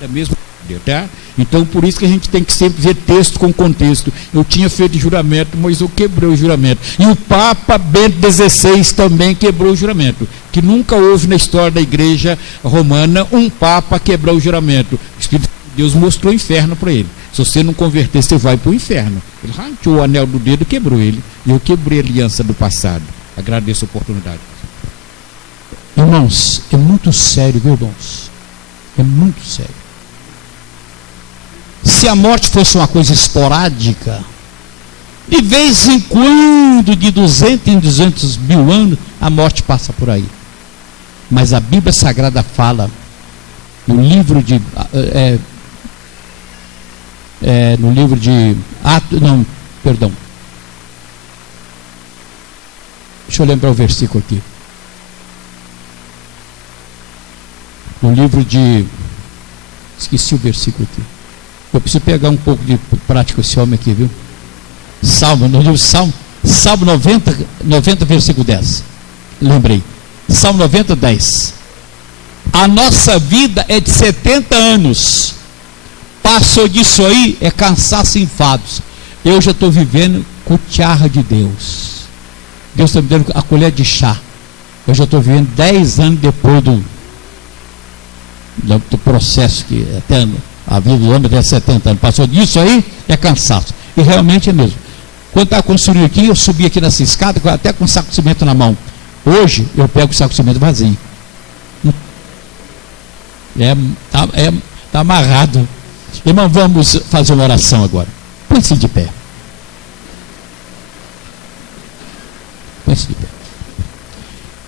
Da mesma Bíblia, tá? Então, por isso que a gente tem que sempre ver texto com contexto. Eu tinha feito juramento, mas eu quebrei o juramento. E o Papa Bento XVI também quebrou o juramento. Que nunca houve na história da igreja romana um Papa quebrar o juramento. O Espírito de Deus mostrou o inferno para ele. Se você não converter, você vai para o inferno. Ele arrancou o anel do dedo e quebrou ele. E eu quebrei a aliança do passado. Agradeço a oportunidade. Irmãos, é muito sério, viu, irmãos? É muito sério. Se a morte fosse uma coisa esporádica, de vez em quando, de 200 em 200 mil anos, a morte passa por aí. Mas a Bíblia Sagrada fala, no livro de Atos, não, perdão. Deixa eu lembrar o versículo aqui. No livro de... Esqueci o versículo aqui. Eu preciso pegar um pouco de prática esse homem aqui, viu? No livro Salmo 90, versículo 10. Lembrei. Salmo 90, 10. A nossa vida é de 70 anos. Passou disso aí, é cansaço e enfados. Eu já estou vivendo cucharra de Deus. Deus está me dando a colher de chá. Eu já estou vivendo 10 anos depois do processo que até a vida do homem é 70 anos. Passou disso aí, é cansaço. E realmente é mesmo. Quando estava construindo aqui, eu subi aqui nessa escada, até com um saco de cimento na mão. Hoje, eu pego o saco de cimento vazio. Está amarrado. Irmão, vamos fazer uma oração agora. Põe-se de pé. Põe-se de pé.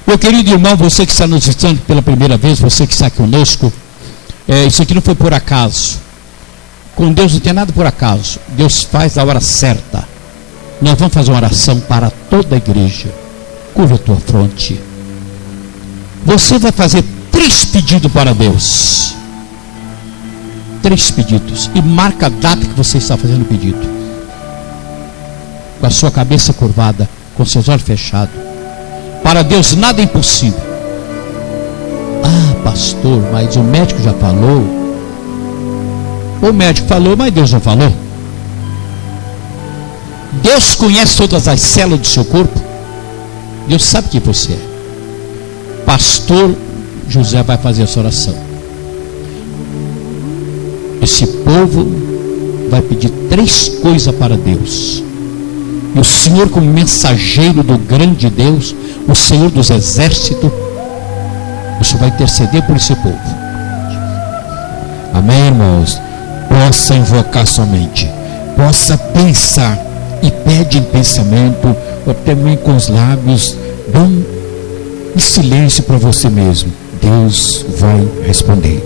Meu querido irmão, você que está nos visitando pela primeira vez, você que está aqui conosco, isso aqui não foi por acaso. Com Deus não tem nada por acaso. Deus faz a hora certa. Nós vamos fazer uma oração para toda a igreja. Curva a tua fronte. Você vai fazer 3 pedidos para Deus. 3 pedidos. E marca a data que você está fazendo o pedido. Com a sua cabeça curvada, com seus olhos fechados. Para Deus nada é impossível. Ah, pastor, mas o médico já falou. O médico falou, mas Deus não falou. Deus conhece todas as células do seu corpo. Deus sabe quem você é. Pastor José vai fazer essa oração. Esse povo vai pedir 3 coisas para Deus. E o Senhor, como mensageiro do grande Deus, o Senhor dos exércitos, o Senhor vai interceder por esse povo. Amém, irmãos? Possa invocar somente, possa pensar e pede em pensamento, ou também com os lábios, bem em silêncio para você mesmo. Deus vai responder.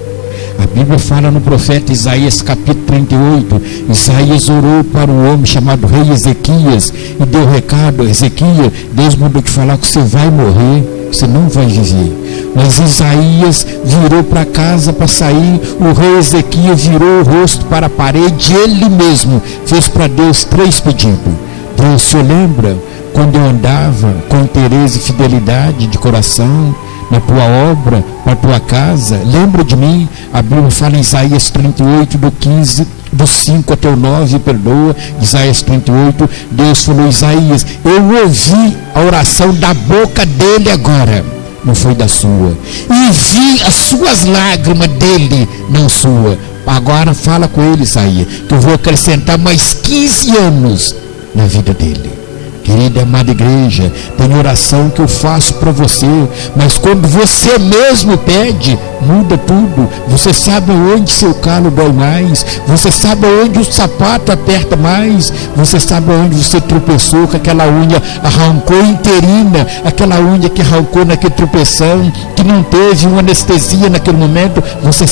A Bíblia fala no profeta Isaías capítulo 38. Isaías orou para um homem chamado rei Ezequias e deu recado a Ezequias: Deus mandou te falar que você vai morrer. você não vai viver. Mas Isaías virou para casa para sair, o rei Ezequias virou o rosto para a parede, ele mesmo fez para Deus 3 pedidos. Deus, o senhor lembra quando eu andava com interesse e fidelidade de coração na tua obra, na tua casa? Lembra de mim? A Bíblia fala em Isaías 38, do 15, do 5 até o 9, perdoa, Isaías 38, Deus falou: Isaías, eu ouvi a oração da boca dele agora, não foi da sua, e vi as suas lágrimas dele, não sua. Agora fala com ele, Isaías, que eu vou acrescentar mais 15 anos na vida dele. Querida amada igreja, tem oração que eu faço para você, mas quando você mesmo pede, muda tudo. Você sabe onde seu calo dói mais, você sabe onde o sapato aperta mais, você sabe onde você tropeçou, que aquela unha arrancou interina, aquela unha que arrancou naquele tropeção, que não teve uma anestesia naquele momento. Você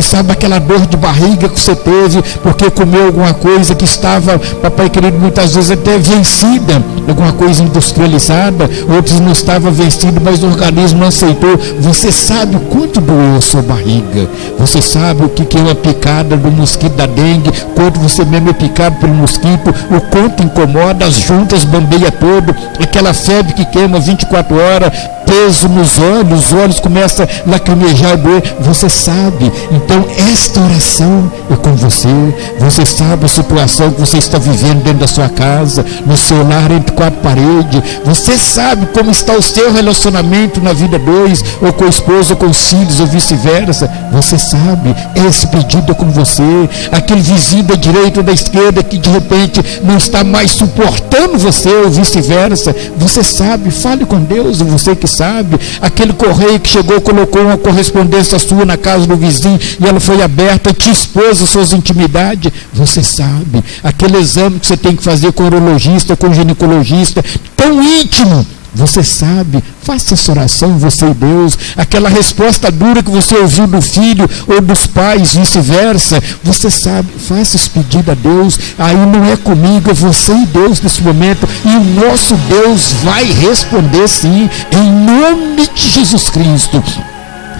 sabe aquela dor de barriga que você teve, porque comeu alguma coisa que estava, papai querido, muitas vezes até vencida, alguma coisa industrializada, outros não estavam vencidos, mas o organismo não aceitou. Você sabe o quanto doeu a sua barriga, você sabe o que é uma picada do mosquito da dengue, quanto você mesmo é picado pelo mosquito, o quanto incomoda, as juntas bambeia todo, aquela febre que queima 24 horas, peso nos olhos, os olhos começam a lacrimejar, doer. Você sabe. Então esta oração é com você. Você sabe a situação que você está vivendo dentro da sua casa, no seu lar, entre 4 paredes. Você sabe como está o seu relacionamento na vida 2, ou com a esposa, ou com os filhos, ou vice-versa. Você sabe. Esse pedido é com você. Aquele vizinho da direita ou da esquerda que de repente não está mais suportando você, ou vice-versa. Você sabe. Fale com Deus, você que sabe. Aquele correio que chegou, colocou uma correspondência sua na casa do vizinho e ela foi aberta, te expôs as suas intimidades. Você sabe. Aquele exame que você tem que fazer com o urologista, com o ginecologista, tão íntimo. Você sabe. Faça essa oração, você e Deus. Aquela resposta dura que você ouviu do filho ou dos pais, vice-versa. Você sabe. Faça esse pedido a Deus. Aí não é comigo, é você e Deus nesse momento. E o nosso Deus vai responder sim, em nome de Jesus Cristo.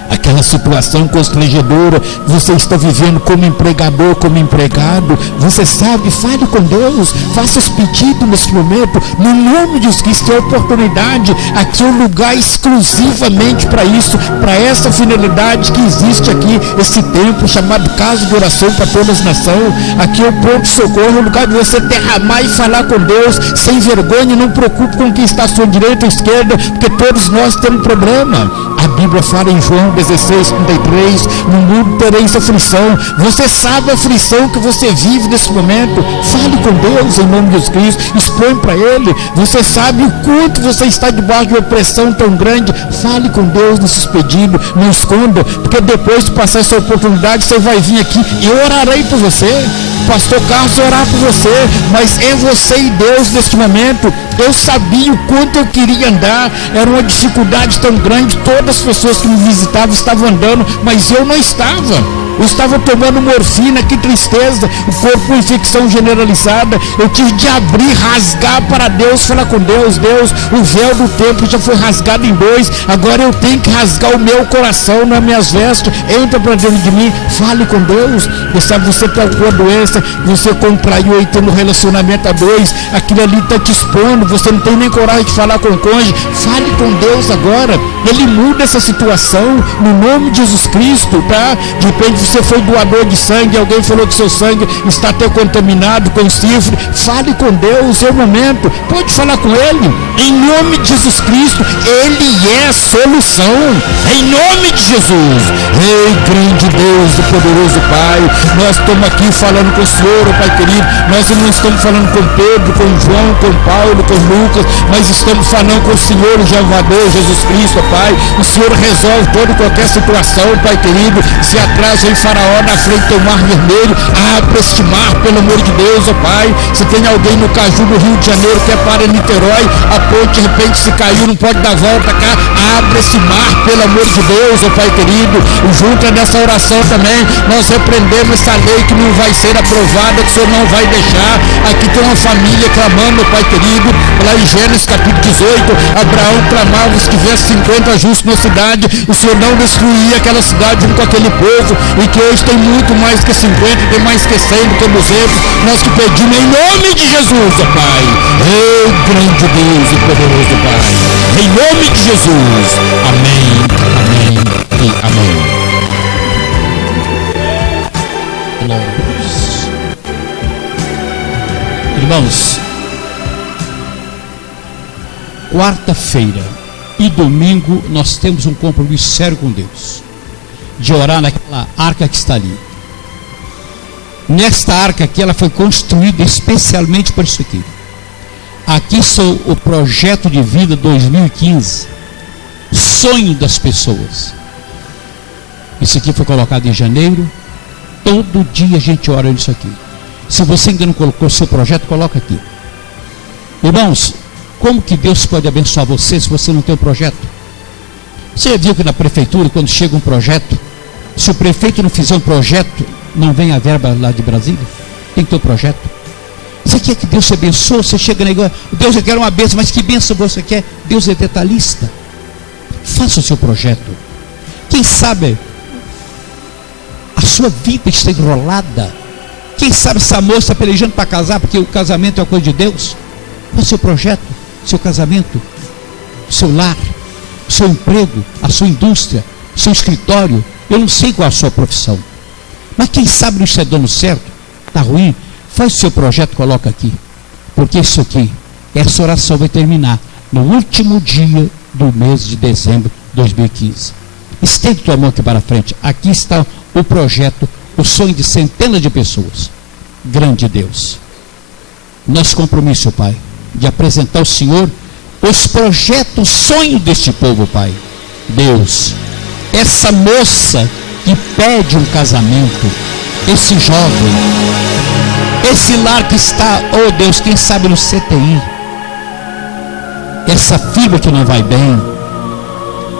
Aquela situação constrangedora que você está vivendo como empregador, como empregado, você sabe, fale com Deus, faça os pedidos nesse momento, no nome de Jesus Cristo. É oportunidade, aqui é um lugar exclusivamente para isso, para essa finalidade que existe aqui, esse templo chamado Casa de Oração para Todas as Nações. Aqui é o ponto de socorro, o lugar de você derramar e falar com Deus, sem vergonha. Não preocupe com quem está à sua direita ou esquerda, porque todos nós temos problema. A Bíblia fala em João 16, 33, no mundo tereis aflição. Você sabe a aflição que você vive nesse momento. Fale com Deus em nome de Jesus Cristo, expõe para Ele. Você sabe o quanto você está debaixo de uma pressão tão grande. Fale com Deus nesses pedidos, não esconda, porque depois de passar essa oportunidade, você vai vir aqui e eu orarei por você. Pastor Carlos orar por você, mas é você e Deus neste momento. Eu sabia o quanto eu queria andar, era uma dificuldade tão grande, todas as pessoas que me visitavam estavam andando, mas eu não estava. Eu estava tomando morfina, que tristeza, o corpo com infecção generalizada. Eu tive de abrir, rasgar para Deus, falar com Deus. Deus, o véu do templo já foi rasgado em 2, agora eu tenho que rasgar o meu coração nas minhas vestes. Entra para dentro de mim, fale com Deus. Você sabe, você tem alguma doença, você contraiu aí, tendo relacionamento a 2, aquilo ali está te expondo, você não tem nem coragem de falar com o cônjuge. Fale com Deus agora, Ele muda essa situação, no nome de Jesus Cristo, tá? De repente você foi doador de sangue, alguém falou que seu sangue está até contaminado com chifre. Fale com Deus, é o momento. Pode falar com Ele, em nome de Jesus Cristo. Ele é a solução, em nome de Jesus. Ei, grande Deus do poderoso Pai, nós estamos aqui falando com o Senhor, Pai querido. Nós não estamos falando com Pedro, com João, com Paulo, com Lucas, mas estamos falando com o Senhor, o Salvador, Jesus Cristo, Pai. O Senhor resolve toda e qualquer situação, Pai querido. Se atrasa a Faraó na frente do Mar Vermelho. Abre este mar, pelo amor de Deus, ó Pai. Se tem alguém no Caju, no Rio de Janeiro, que é para Niterói, a ponte de repente se caiu, não pode dar volta cá. Abre esse mar, pelo amor de Deus, ó Pai querido. E junto nessa oração também, nós repreendemos essa lei que não vai ser aprovada, que o Senhor não vai deixar. Aqui tem uma família clamando, Pai querido, lá em Gênesis capítulo 18, Abraão clamava que tivesse 50 justos na cidade, o Senhor não destruía aquela cidade junto com aquele povo, e que hoje tem muito mais que 50, tem mais que 100, que 200, nós que pedimos em nome de Jesus, ó Pai. Ei, grande Deus e poderoso Pai, em nome de Jesus, amém, amém e amém. Irmãos, quarta-feira e domingo nós temos um compromisso sério com Deus, de orar naquela arca que está ali. Nesta arca aqui, ela foi construída especialmente para isso aqui. Aqui está o projeto de vida 2015, sonho das pessoas. Isso aqui foi colocado em janeiro. Todo dia a gente ora nisso aqui. Se você ainda não colocou o seu projeto, coloca aqui. Irmãos, como que Deus pode abençoar você se você não tem um projeto? Você já viu que na prefeitura, quando chega um projeto, se o prefeito não fizer um projeto, não vem a verba lá de Brasília? Tem que ter um projeto. Você quer que Deus te abençoe? Você chega na igreja, Deus, eu quero uma bênção, mas que bênção você quer? Deus é detalhista. Faça o seu projeto. Quem sabe a sua vida está enrolada. Quem sabe essa moça está pelejando para casar, porque o casamento é uma coisa de Deus. Qual é o seu projeto, seu casamento, seu lar, seu emprego, a sua indústria, seu escritório? Eu não sei qual é a sua profissão, mas quem sabe não está dando certo, está ruim. Faz o seu projeto, coloca aqui, porque isso aqui, essa oração vai terminar no último dia do mês de dezembro de 2015. Estende tua mão aqui para frente. Aqui está o projeto, o sonho de centenas de pessoas. Grande Deus, nosso compromisso, Pai, de apresentar ao Senhor os projetos, sonho deste povo, Pai. Deus, essa moça que pede um casamento, esse jovem, esse lar que está, oh Deus, quem sabe no CTI, essa filha que não vai bem,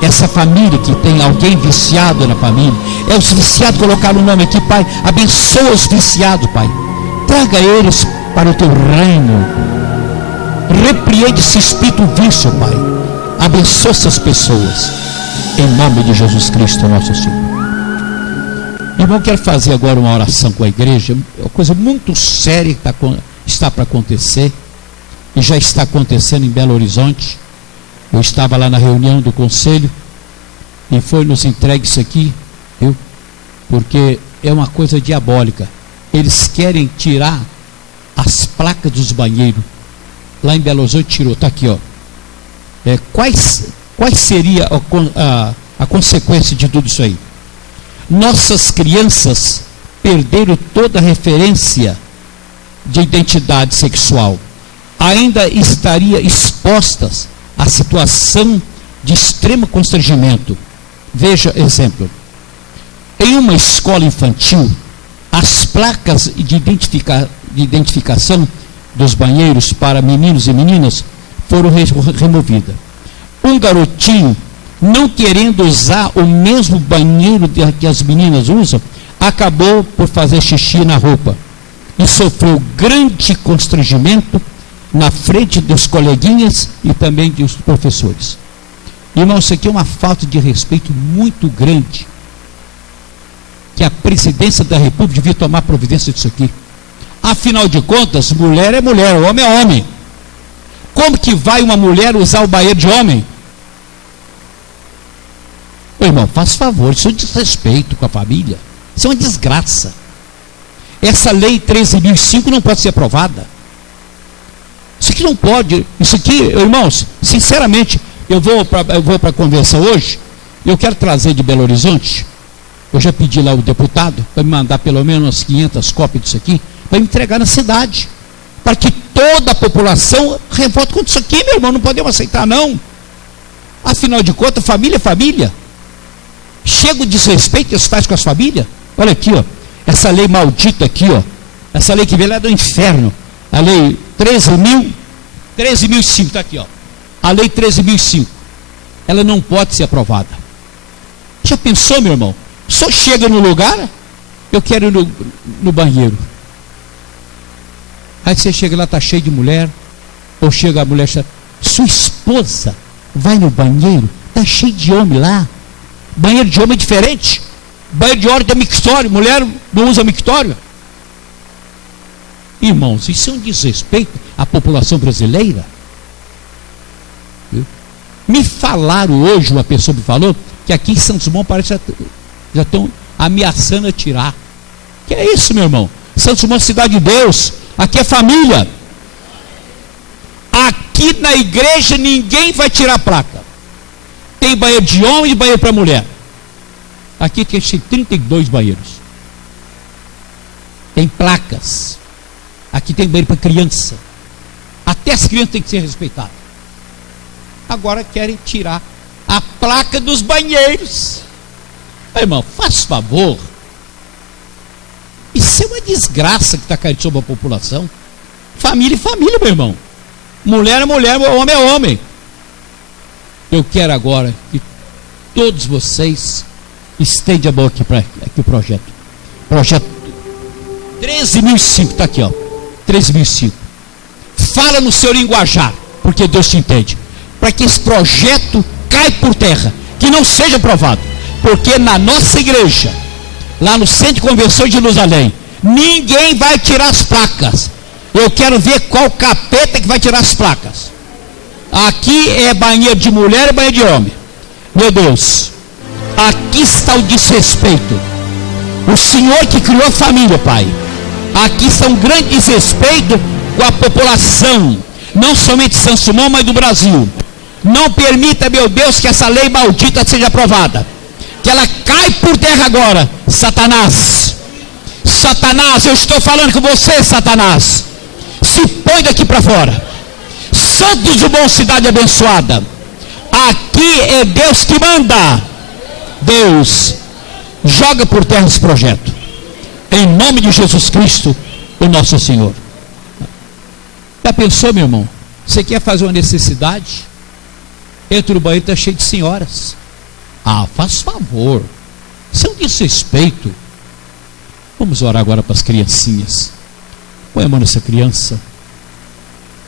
essa família que tem alguém viciado na família, é os viciados, colocar o nome aqui, Pai, abençoa os viciados, Pai, traga eles para o teu reino, repreende esse espírito vício, Pai, abençoa essas pessoas, em nome de Jesus Cristo, nosso Senhor. Irmão, quero fazer agora uma oração com a igreja, uma coisa muito séria que está para acontecer, e já está acontecendo em Belo Horizonte. Eu estava lá na reunião do conselho, e foi nos entregue isso aqui, viu? Porque é uma coisa diabólica. Eles querem tirar as placas dos banheiros. Lá em Belo Horizonte tirou, está aqui, ó. Quais seria a consequência de tudo isso aí? Nossas crianças perderam toda a referência de identidade sexual. Ainda estaria expostas à situação de extremo constrangimento. Veja exemplo. Em uma escola infantil, as placas de identificação dos banheiros para meninos e meninas foram removidas. Um garotinho, não querendo usar o mesmo banheiro que as meninas usam, acabou por fazer xixi na roupa e sofreu grande constrangimento na frente dos coleguinhas e também dos professores. Irmão, isso aqui é uma falta de respeito muito grande, que a presidência da República devia tomar providência disso aqui. Afinal de contas, mulher é mulher, homem é homem. Como que vai uma mulher usar o banheiro de homem? Ô, irmão, faz favor, isso é um desrespeito com a família, isso é uma desgraça. Essa lei 13.005 não pode ser aprovada. Isso aqui não pode. Isso aqui, irmãos, sinceramente, eu vou para a convenção hoje. Eu quero trazer de Belo Horizonte. Eu já pedi lá o deputado para me mandar pelo menos umas 500 cópias disso aqui, para me entregar na cidade, para que toda a população revolte contra isso aqui, meu irmão. Não podemos aceitar, não. Afinal de contas, família é família. Chega o desrespeito que os pais com as famílias. Olha aqui, ó, essa lei maldita aqui, ó, essa lei que veio lá do inferno, a lei 13.005, está aqui, ó, a lei 13.005, ela não pode ser aprovada. Já pensou, meu irmão? O senhor chega no lugar, eu quero ir no banheiro. Aí você chega lá, está cheio de mulher, ou chega a mulher, sua esposa vai no banheiro, está cheio de homem lá. Banheiro de homem é diferente. Banheiro de homem tem mictório, mulher não usa mictório. Irmãos, isso é um desrespeito à população brasileira. Me falaram hoje, uma pessoa me falou, que aqui em Santos Dumont parece que já estão ameaçando a tirar. Que é isso, meu irmão? Santos Dumont é cidade de Deus, aqui é família. Aqui na igreja ninguém vai tirar a placa. Tem banheiro de homem e banheiro para mulher. Aqui tem 32 banheiros. Tem placas. Aqui tem banheiro para criança. Até as crianças têm que ser respeitadas. Agora querem tirar a placa dos banheiros. Irmão, faz favor. Isso é uma desgraça que está caindo sobre a população. Família e família, meu irmão. Mulher é mulher, homem é homem. Eu quero agora que todos vocês estendam a mão aqui para o projeto. Projeto 13.005, está aqui, ó. 13.005. Fala no seu linguajar, porque Deus te entende. Para que esse projeto caia por terra, que não seja aprovado. Porque na nossa igreja, lá no Centro de Convenção de Jerusalém, ninguém vai tirar as placas. Eu quero ver qual capeta que vai tirar as placas. Aqui é banheiro de mulher e banheiro de homem. Meu Deus, aqui está o desrespeito. O Senhor que criou a família, Pai. Aqui está um grande desrespeito com a população, não somente de Santos Dumont, mas do Brasil. Não permita, meu Deus, que essa lei maldita seja aprovada. Que ela cai por terra agora. Satanás, Satanás, eu estou falando com você, Satanás. Se põe daqui para fora. Santos Dumont, cidade abençoada. Aqui é Deus que manda. Deus, joga por terra esse projeto. Em nome de Jesus Cristo, o nosso Senhor. Já pensou, meu irmão? Você quer fazer uma necessidade? Entra no banheiro, está cheio de senhoras. Ah, faz favor. Isso é um desrespeito. Vamos orar agora para as criancinhas. Põe a mão nessa criança.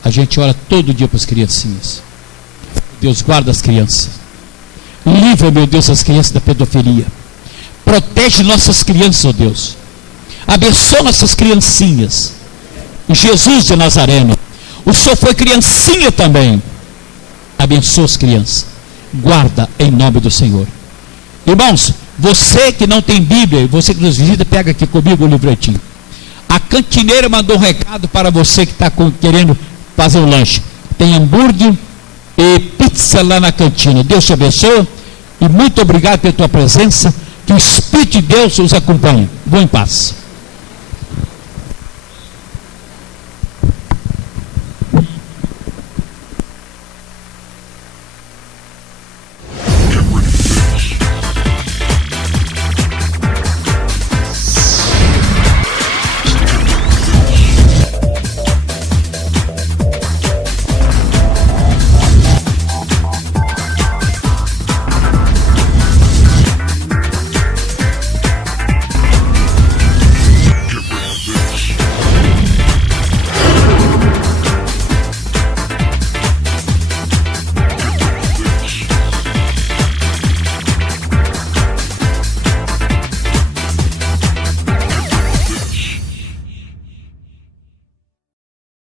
A gente ora todo dia para as criancinhas. Deus, guarda as crianças. Livra, meu Deus, as crianças da pedofilia. Protege nossas crianças, ó Deus. Abençoa nossas criancinhas. Jesus de Nazareno. O Senhor foi criancinha também. Abençoa as crianças. Guarda em nome do Senhor. Irmãos, você que não tem Bíblia, você que nos visita, pega aqui comigo o livretinho. A cantineira mandou um recado para você que está querendo fazer um lanche. Tem hambúrguer e pizza lá na cantina. Deus te abençoe e muito obrigado pela tua presença. Que o Espírito de Deus os acompanhe. Vou em paz.